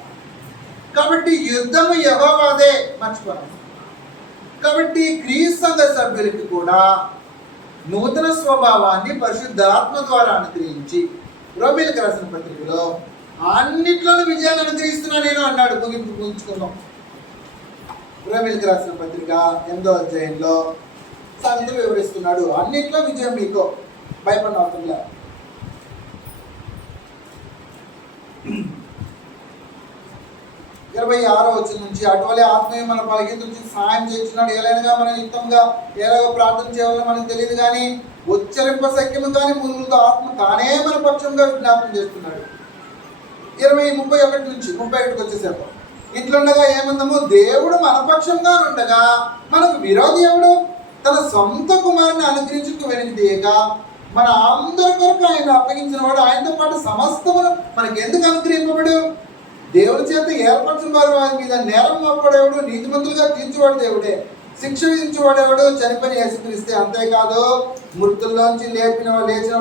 కాబట్టి యుద్ధము యెహోవాదే, మర్చిపోను. కాబట్టి క్రీస్తు సంఘ సభ్యులకి కూడా నూతన స్వభావాన్ని పరిశుద్ధాత్మ ద్వారా అనుగ్రహించి రోమీయులకు రాసిన పత్రికలో అన్నిట్లోనూ విజయాన్ని అనుగ్రహిస్తున్నా నేను అన్నాడు. ముగించుకుందాం. రోమీయులకు రాసిన పత్రిక 8వ అధ్యాయంలో సంగతులు వివరిస్తున్నాడు. అన్నిట్లో విజయం మీకు, భయపడిన అవసరం లేదు. 26వ వచనం నుంచి, అటువలే ఆత్మీయ మన బలహీనతల సహాయం చేస్తున్నాడు. ఏలైనగా మనం యుక్తంగా ఎలాగో ప్రార్థన చేయాలో మనకు తెలియదు కానీ ఉచ్చరింప సఖ్యము కానీ ముందుతో ఆత్మ తానే మన పక్షంగా విజ్ఞాపనం చేస్తున్నాడు. 31 నుంచి 31కి వచ్చేసారు. ఇట్లుండగా ఏముందము, దేవుడు మన పక్షంగా ఉండగా మనకు విరోధి ఎవడు? తన సొంత కుమారుని అనుగ్రహించుకు వెనుక మన అందరి కొరకు ఆయన అప్పగించిన వాడు, ఆయనతో పాటు సమస్తమును మనకి ఎందుకు అనుగ్రహింపబడు? దేవుడి చేత ఏర్పరచిన వారి వారి మీద నేరం మోపడేవాడు, నీతిమంతులుగా తీర్చువాడు దేవుడే, శిక్ష విధించేవాడేవాడు చనిపోయిన యేసుక్రీస్తే. అంతేకాదు మృతుల్లోంచి లేచిన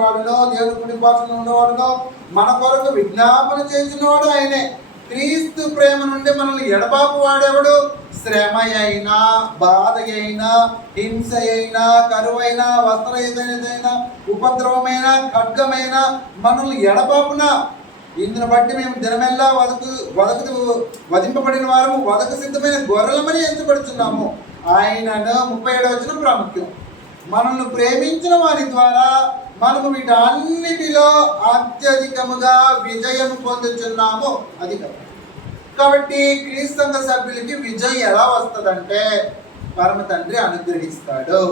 వాడునో, దేవుడి కుడి పార్శ్వన ఉన్నవాడునో మన కొరకు విజ్ఞాపన చేసిన వాడు ఆయనే. క్రీస్తు ప్రేమ నుండి మనల్ని ఎడబాపు వాడేవాడు? శ్రమ అయినా, బాధ అయినా, హింస అయినా, కరువైనా, వస్త్రహీనతైనా, ఉపద్రవమైన, ఖడ్గమైన మనల్ని ఎడబాపున. ఇందును బట్టి మేము దినమెల్లా వధింపబడిన వారు, వదకు సిద్ధమైన గొర్రెలమని ఎంచబడుతున్నాము. ఆయనను 37వ వచనం ప్రాముఖ్యం. మనల్ని ప్రేమించిన వారి ద్వారా మనము వీటన్నిటిలో అత్యధికముగా విజయం పొందుతున్నాము. అది కాబట్టి క్రీస్తు సంఘ సభ్యులకి విజయం ఎలా వస్తుందంటే పరమ తండ్రి అనుగ్రహిస్తాడు.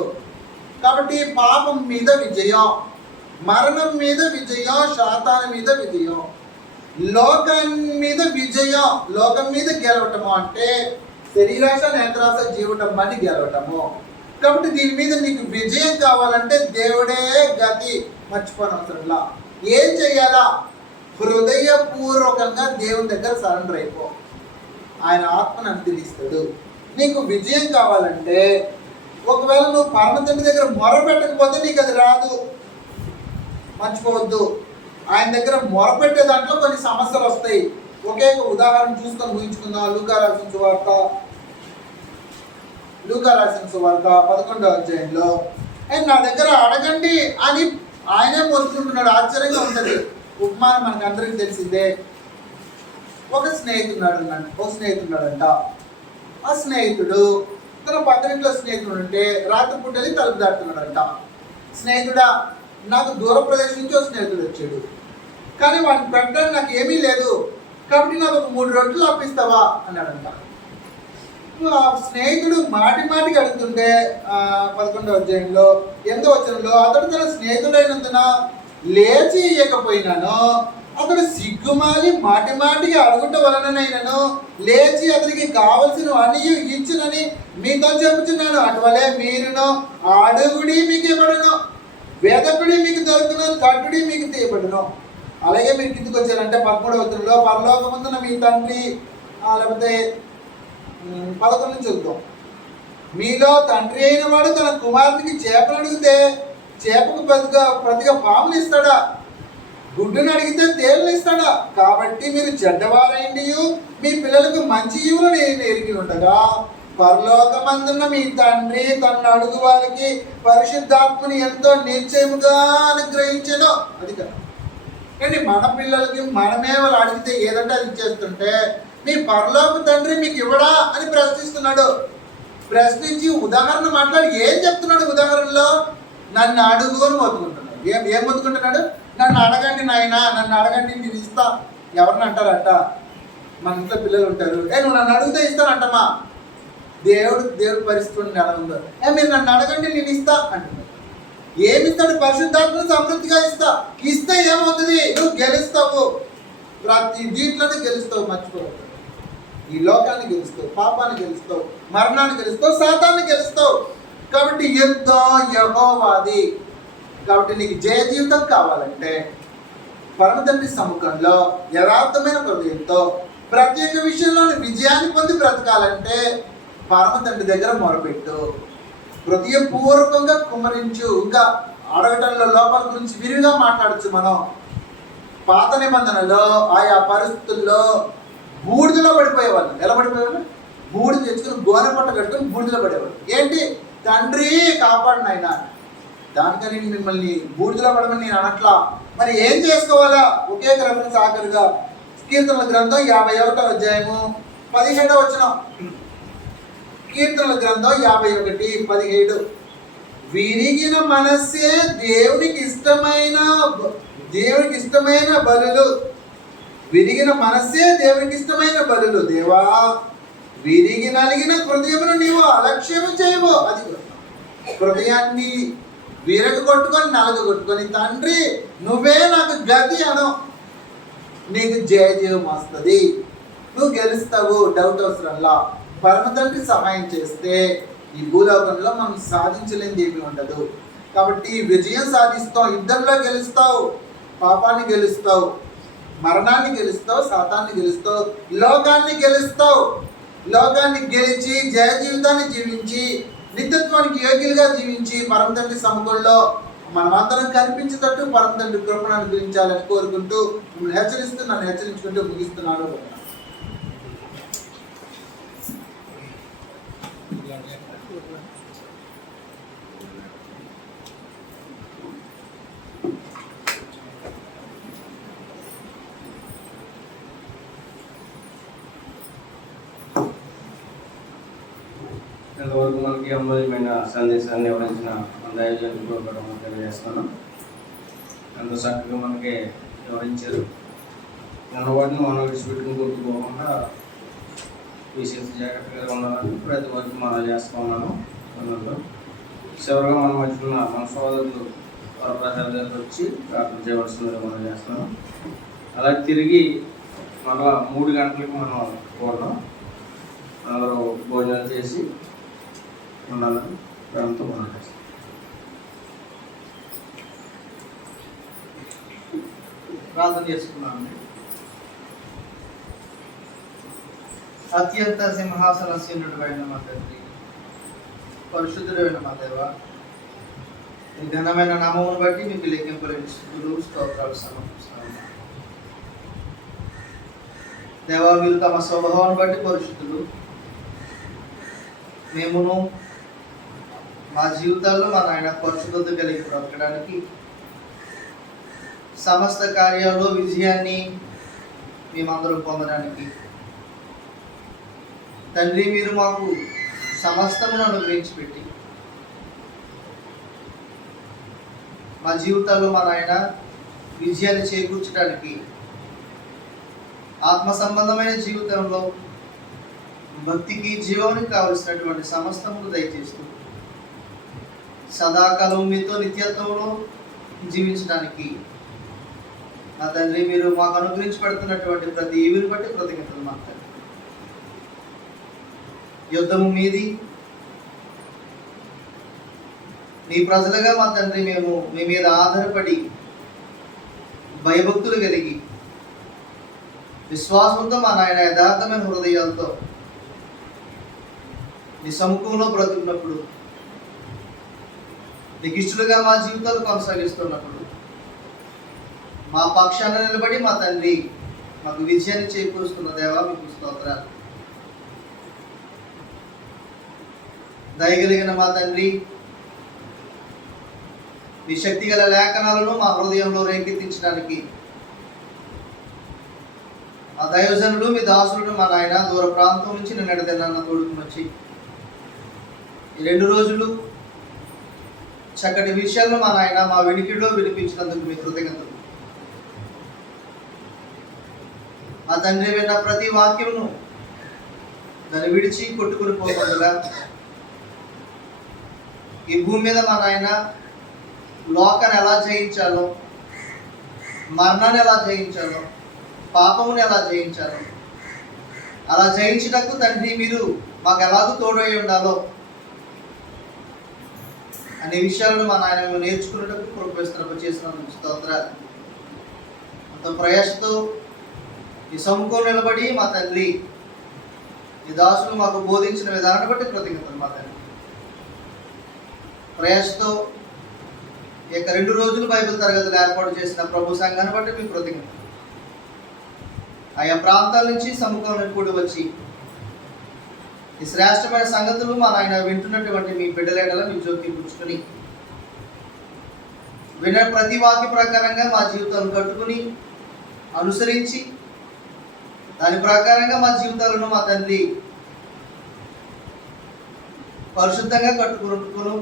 కాబట్టి పాపం మీద విజయం, మరణం మీద విజయం, శాతాను మీద విజయం, లోకం మీద విజయం. లోకం మీద గెలవటము అంటే శరీరాశ, నేత్రాశ, జీవటం అని గెలవటము. కాబట్టి దీని మీద నీకు విజయం కావాలంటే దేవుడే గతి, మర్చిపోనవసరంలా. ఏం చెయ్యాలా? హృదయపూర్వకంగా దేవుని దగ్గర సరెండర్ అయిపో. ఆయన ఆత్మను అనుగ్రహిస్తాడు. నీకు విజయం కావాలంటే ఒకవేళ నువ్వు పరమ తండ్రి దగ్గర మొరపెట్టకపోతే నీకు అది రాదు, మర్చిపోవద్దు. ఆయన దగ్గర మొరపెట్టే దాంట్లో కొన్ని సమస్యలు వస్తాయి. ఒకే ఒక ఉదాహరణ చూసుకొని ఊహించుకుందాం. లూకా రాసిన సువార్త 11వ అధ్యాయంలో నా దగ్గర అడగండి అని ఆయనే మొరుకుంటున్నాడు. ఆశ్చర్యంగా ఉంటుంది. ఉపమానం మనకు అందరికీ తెలిసిందే. ఒక స్నేహితుడున్నాడంట. ఆ స్నేహితుడు తన పక్కనింట్లో స్నేహితుడు ఉంటే రాత్రి పూట వెళ్ళి తలుపు దాటుతున్నాడంట. స్నేహితుడా, నాకు దూర ప్రదేశం నుంచి ఒక స్నేహితుడు వచ్చాడు, కానీ వాడిని పెట్టడానికి నాకు ఏమీ లేదు, కాబట్టి నాకు ఒక 3 రొట్టెలు అప్పిస్తావా అన్నాడంట. ఆ స్నేహితుడు మాటికి అడుగుతుంటే 11వ అధ్యాయంలో 8వ వచనంలో, అతడు తన స్నేహితుడైనందున లేచి ఇయ్యకపోయినాను, అతడు సిగ్గుమాలి మాటికి అడుగుట వలననైనను లేచి అతనికి కావలసిన అన్ని ఇచ్చునని మీతో చెబుతున్నాను. అటువలే మీరును అడుగుడి మీకు ఇవ్వబడును, వెదకుడి మీకు దొరుకును, తట్టుడి మీకు తీయబడును. అలాగే మీరు కిందకు వచ్చారంటే 13వ వచనంలో, పరలోకమందున మీ తండ్రి, లేకపోతే 11 నుంచి చూద్దాం. మీలో తండ్రి అయిన వాడు తన కుమారునికి చేపలు అడిగితే చేపకు ప్రతిగా పాములు ఇస్తాడా? గుడ్డును అడిగితే తేలును ఇస్తాడా? కాబట్టి మీరు చెడ్డవారైండి మీ పిల్లలకు మంచి ఈవులను ఎరిగి ఉండగా పరలోకమందున్న మీ తండ్రి తనను అడుగు వారికి పరిశుద్ధాత్మని ఎంతో నిశ్చయముగా అనుగ్రహించెను. అది కదా. కానీ మన పిల్లలకి మనమే వాళ్ళు అడిగితే ఏదంటే అది ఇచ్చేస్తుంటే మీ పరలోక తండ్రి మీకు ఇవ్వడా అని ప్రశ్నిస్తున్నాడు. ప్రశ్నించి ఉదాహరణ మాట్లాడి ఏం చెప్తున్నాడు? ఉదాహరణలో నన్ను అడుగు అని మొత్తుకుంటున్నాడు. ఏం మొత్తుకుంటున్నాడు? నన్ను అడగండి నాయనా, నన్ను అడగండి నేను ఇస్తా. ఎవరిని అంటారంట? మన ఇంట్లో పిల్లలు ఉంటారు, నువ్వు నన్ను అడిగితే ఇస్తానంటమ్మా. దేవుడు పరిస్థితి ఎలా ఉందో, మీరు నన్ను అడగండి నేను ఇస్తా అంటున్నాడు. ఏమిస్తాడు? పరిశుద్ధాత్మను సమృద్ధిగా ఇస్తే ఏమవుతుంది? నువ్వు గెలుస్తావు. ప్రతి దీంట్లోనే గెలుస్తావు. మర్చిపోవద్దు. ఈ లోకాన్ని గెలుస్తావు, పాపాన్ని గెలుస్తావు, మరణాన్ని గెలుస్తావు, శాతాన్ని గెలుస్తావు. కాబట్టి యుద్ధం యెహోవాది. కాబట్టి నీకు జయ జీవితం కావాలంటే పరమ తండ్రి సముఖంలో యథార్థమైన హృదయంతో ప్రతి ఒక్క విషయంలోని విజయాన్ని పొంది బ్రతకాలంటే పరమ తండ్రి దగ్గర మొరపెట్టు. హృదయపూర్వకంగా కుమ్మరించు. ఇంకా అడగటంలో లోపాల గురించి విరివిగా మాట్లాడచ్చు. మనం పాత నిబంధనలో ఆయా పరిస్థితుల్లో బూడిదలో పడిపోయేవాళ్ళు. ఎలా పడిపోయేవాళ్ళు? బూడిద తెచ్చుకుని గోనె పట్ట కట్టుకుని బూడిదలో పడేవాళ్ళు. ఏంటి? తండ్రి కాపాడు నాయన. దానికని మిమ్మల్ని బూడిదలో పడమని నేను అనట్లా. మరి ఏం చేసుకోవాలా? ఒకే రెఫరెన్స్ ఆఖరిగా కీర్తనల గ్రంథం 51వ అధ్యాయము 17వ వచనం. కీర్తనల గ్రంథం 51:17. విరిగిన మనస్సే దేవునికి ఇష్టమైన బలులు. విరిగిన మనస్సే దేవునికి ఇష్టమైన బలులు. దేవా, విరిగి నలిగిన హృదయమును నీవు అలక్ష్యము చేయవు. అది హృదయాన్ని విరగొట్టుకొని నలగొట్టుకొని, తండ్రి నువ్వే నాకు గతి అను. నీకు జయం వస్తుంది, నువ్వు గెలుస్తావు, డౌట్ అవసరంలా. పరమ తండ్రి సహాయం చేస్తే ఈ భూలోకంలో మనం సాధించలేనిది ఏమీ ఉండదు. కాబట్టి విజయం సాధిస్తావు, యుద్ధంలో గెలుస్తావు, పాపాన్ని గెలుస్తావు, మరణాన్ని గెలుస్తావు, సాతాన్ని గెలుస్తావు, లోకాన్ని గెలుస్తావు. లోకాన్ని గెలిచి జయ జీవితాన్ని జీవించి నిత్యత్వానికి యోగ్యులుగా జీవించి పరమ తండ్రి సముఖంలో మనమందరం కనిపించేటట్టు పరమ తండ్రి కృపను అనుగ్రహించాలని కోరుకుంటూ మిమ్మల్ని హెచ్చరిస్తూ నన్ను హెచ్చరించుకుంటూ ముగిస్తున్నాను. ఇంతవరకు మనకి అమూల్యమైన సందేశాన్ని వివరించిన దైవజనులకు తెలియజేస్తున్నాం. ఎంత చక్కగా మనకి వివరించారు. వాటిని మనం విడిచిపెట్టుకుని గుర్తుకోకుండా విశేష జాగ్రత్తగా ఉండాలని ప్రతి వరకు మనం చేస్తూ ఉన్నాను. చివరిగా మనం వచ్చిన మన సోదరులు వరప్రసాద్ గారు వచ్చి ప్రార్థన చేయవలసిందిగా మనం చేస్తున్నాం. అలాగే తిరిగి మళ్ళా 3 గంటలకు మనం కూడదాం. అందరూ భోజనాలు చేసి ఉండాలని ప్రాంతంతో మనం చేస్తాం. ప్రార్థన చేసుకున్నాను. అత్యంత సింహాసనశీనుడైన మా తండ్రి, పరిశుద్ధుడైన మా దేవ, ఈ ఘనమైన నామమును బట్టి మీకు లెక్కింపలేని స్తుతులు స్తోత్రాలు సమర్పిస్తాను. దేవా, మీరు తమ స్వభావాన్ని బట్టి పరిశుద్ధులు. మేమును మా జీవితాల్లో మా నాయన పరిశుద్ధత కలిగి బ్రతకడానికి, సమస్త కార్యాల్లో విజయాన్ని మేమందరం పొందడానికి తండ్రి మీరు మాకు సమస్తమును అనుగ్రహించి పెట్టి మా జీవితాల్లో మా నాయన విజయాన్ని చేకూర్చడానికి, ఆత్మ సంబంధమైన జీవితంలో భక్తికి జీవానికి కావలసినటువంటి సమస్తమును దయచేస్తూ సదాకాలం మీతో నిత్యత్వంలో జీవించడానికి నా తండ్రి మీరు మాకు అనుగ్రహించి పెడుతున్నటువంటి ప్రతి ఈవిని బట్టి కృతజ్ఞతలు మాట్లాడు. యుద్ధము మీది, నీ ప్రజలుగా మా తండ్రి మేము మీ మీద ఆధారపడి భయభక్తులు కలిగి విశ్వాసంతో మా నాయన యథార్థమైన హృదయాలతో నీ సముఖంలో బ్రతుకున్నప్పుడు, నీకు ఇష్టలుగా మా జీవితాలు కొనసాగిస్తున్నప్పుడు మా పక్షాన నిలబడి మా తండ్రి మాకు విజయాన్ని చేకూరుస్తున్న దేవా మీకు స్తోత్రాలు. దయగలిగిన మా తండ్రి, మీ శక్తిగల లేఖనాలను మా హృదయంలో రేకెత్తించడానికి ఆ దైవజనులు మీ దాసులను మా నాయన దూర ప్రాంతం నుంచి నేను ఎడదెన్న తోడుకుని వచ్చి ఈ 2 రోజులు చక్కటి విషయాలను మా నాయన మా వెనికిడిలో వినిపించినందుకు మీ కృతజ్ఞతలు. మా తండ్రి విన్న ప్రతి వాక్యమును దాన్ని విడిచి కొట్టుకుని పోకుండా ఈ భూమి మీద మా నాయన లోకాన్ని ఎలా జయించాలో, మరణాన్ని ఎలా జయించాలో, పాపముని ఎలా జయించాలో, అలా జయించటకు తండ్రి మీరు మాకు ఎలాగూ తోడై ఉండాలో అనే విషయాలను మా నాయన మేము నేర్చుకునేటప్పుడు కృపేస్తున్నప్పుడు చేసినందుకు స్తోత్రాలు. అంత ప్రయాసతో ఈ సముఖం నిలబడి మా తండ్రి ఈ దాసులు మాకు బోధించిన విధానాన్ని బట్టి కృతజ్ఞతలు మా తండ్రి. ప్రయాసతో ఈ యొక్క 2 రోజులు బైబిల్ తరగతులు ఏర్పాటు చేసిన ప్రభు సంఘాన్ని బట్టి మీకు కృతజ్ఞతలు. ఆయా ప్రాంతాల నుంచి సముఖంలో కూడి వచ్చి ఈ శ్రేష్టమైన సంగతులు మా నాయన వింటున్నటువంటి మీ బిడ్డలేడలా మీ జోక్యం పుచ్చుకొని విన్న ప్రతి వాక్య ప్రకారంగా మా జీవితాలను కట్టుకుని అనుసరించి దాని ప్రకారంగా మా జీవితాలను మా తండ్రి పరిశుద్ధంగా కట్టుకును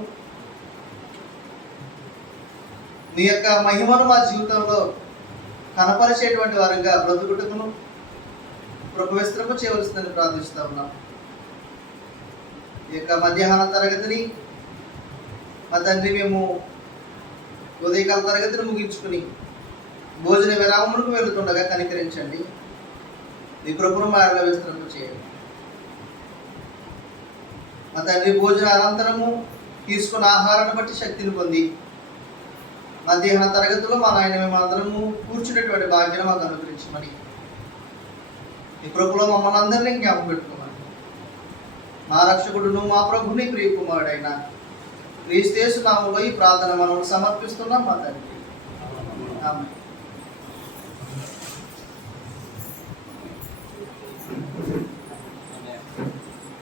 మీ యొక్క మహిమను మా జీవితంలో కనపరిచేటువంటి వారిగా బ్రతుకుటకును కృప విస్తరింప చేయవలసిందని ప్రార్థిస్తా ఉన్నాం. ఈ యొక్క మధ్యాహ్న తరగతిని మా తండ్రి మేము ఉదయకాల తరగతిని ముగించుకుని భోజన విరామములకు వెళుతుండగా కనికరించండి. మీ కృపను మాయలో విస్తరింప చేయండి. మా తండ్రి భోజన అనంతరము తీసుకున్న ఆహారాన్ని బట్టి శక్తిని పొంది మధ్యాహ్న తరగతిలో మా నాయన మేము అందరము కూర్చునేటువంటి భాగ్యం మాకు అనుగ్రహించమని ఈ కృపలో మమ్మల్ని అందరినీ జ్ఞాపకం పెట్టుకోమని మా రక్షకుడును మా ప్రభుని ప్రియకుమారుడైన క్రీస్తు యేసు నామములో ఈ ప్రార్థన మనం సమర్పిస్తున్నాం మా తండ్రి. ఆమేన్.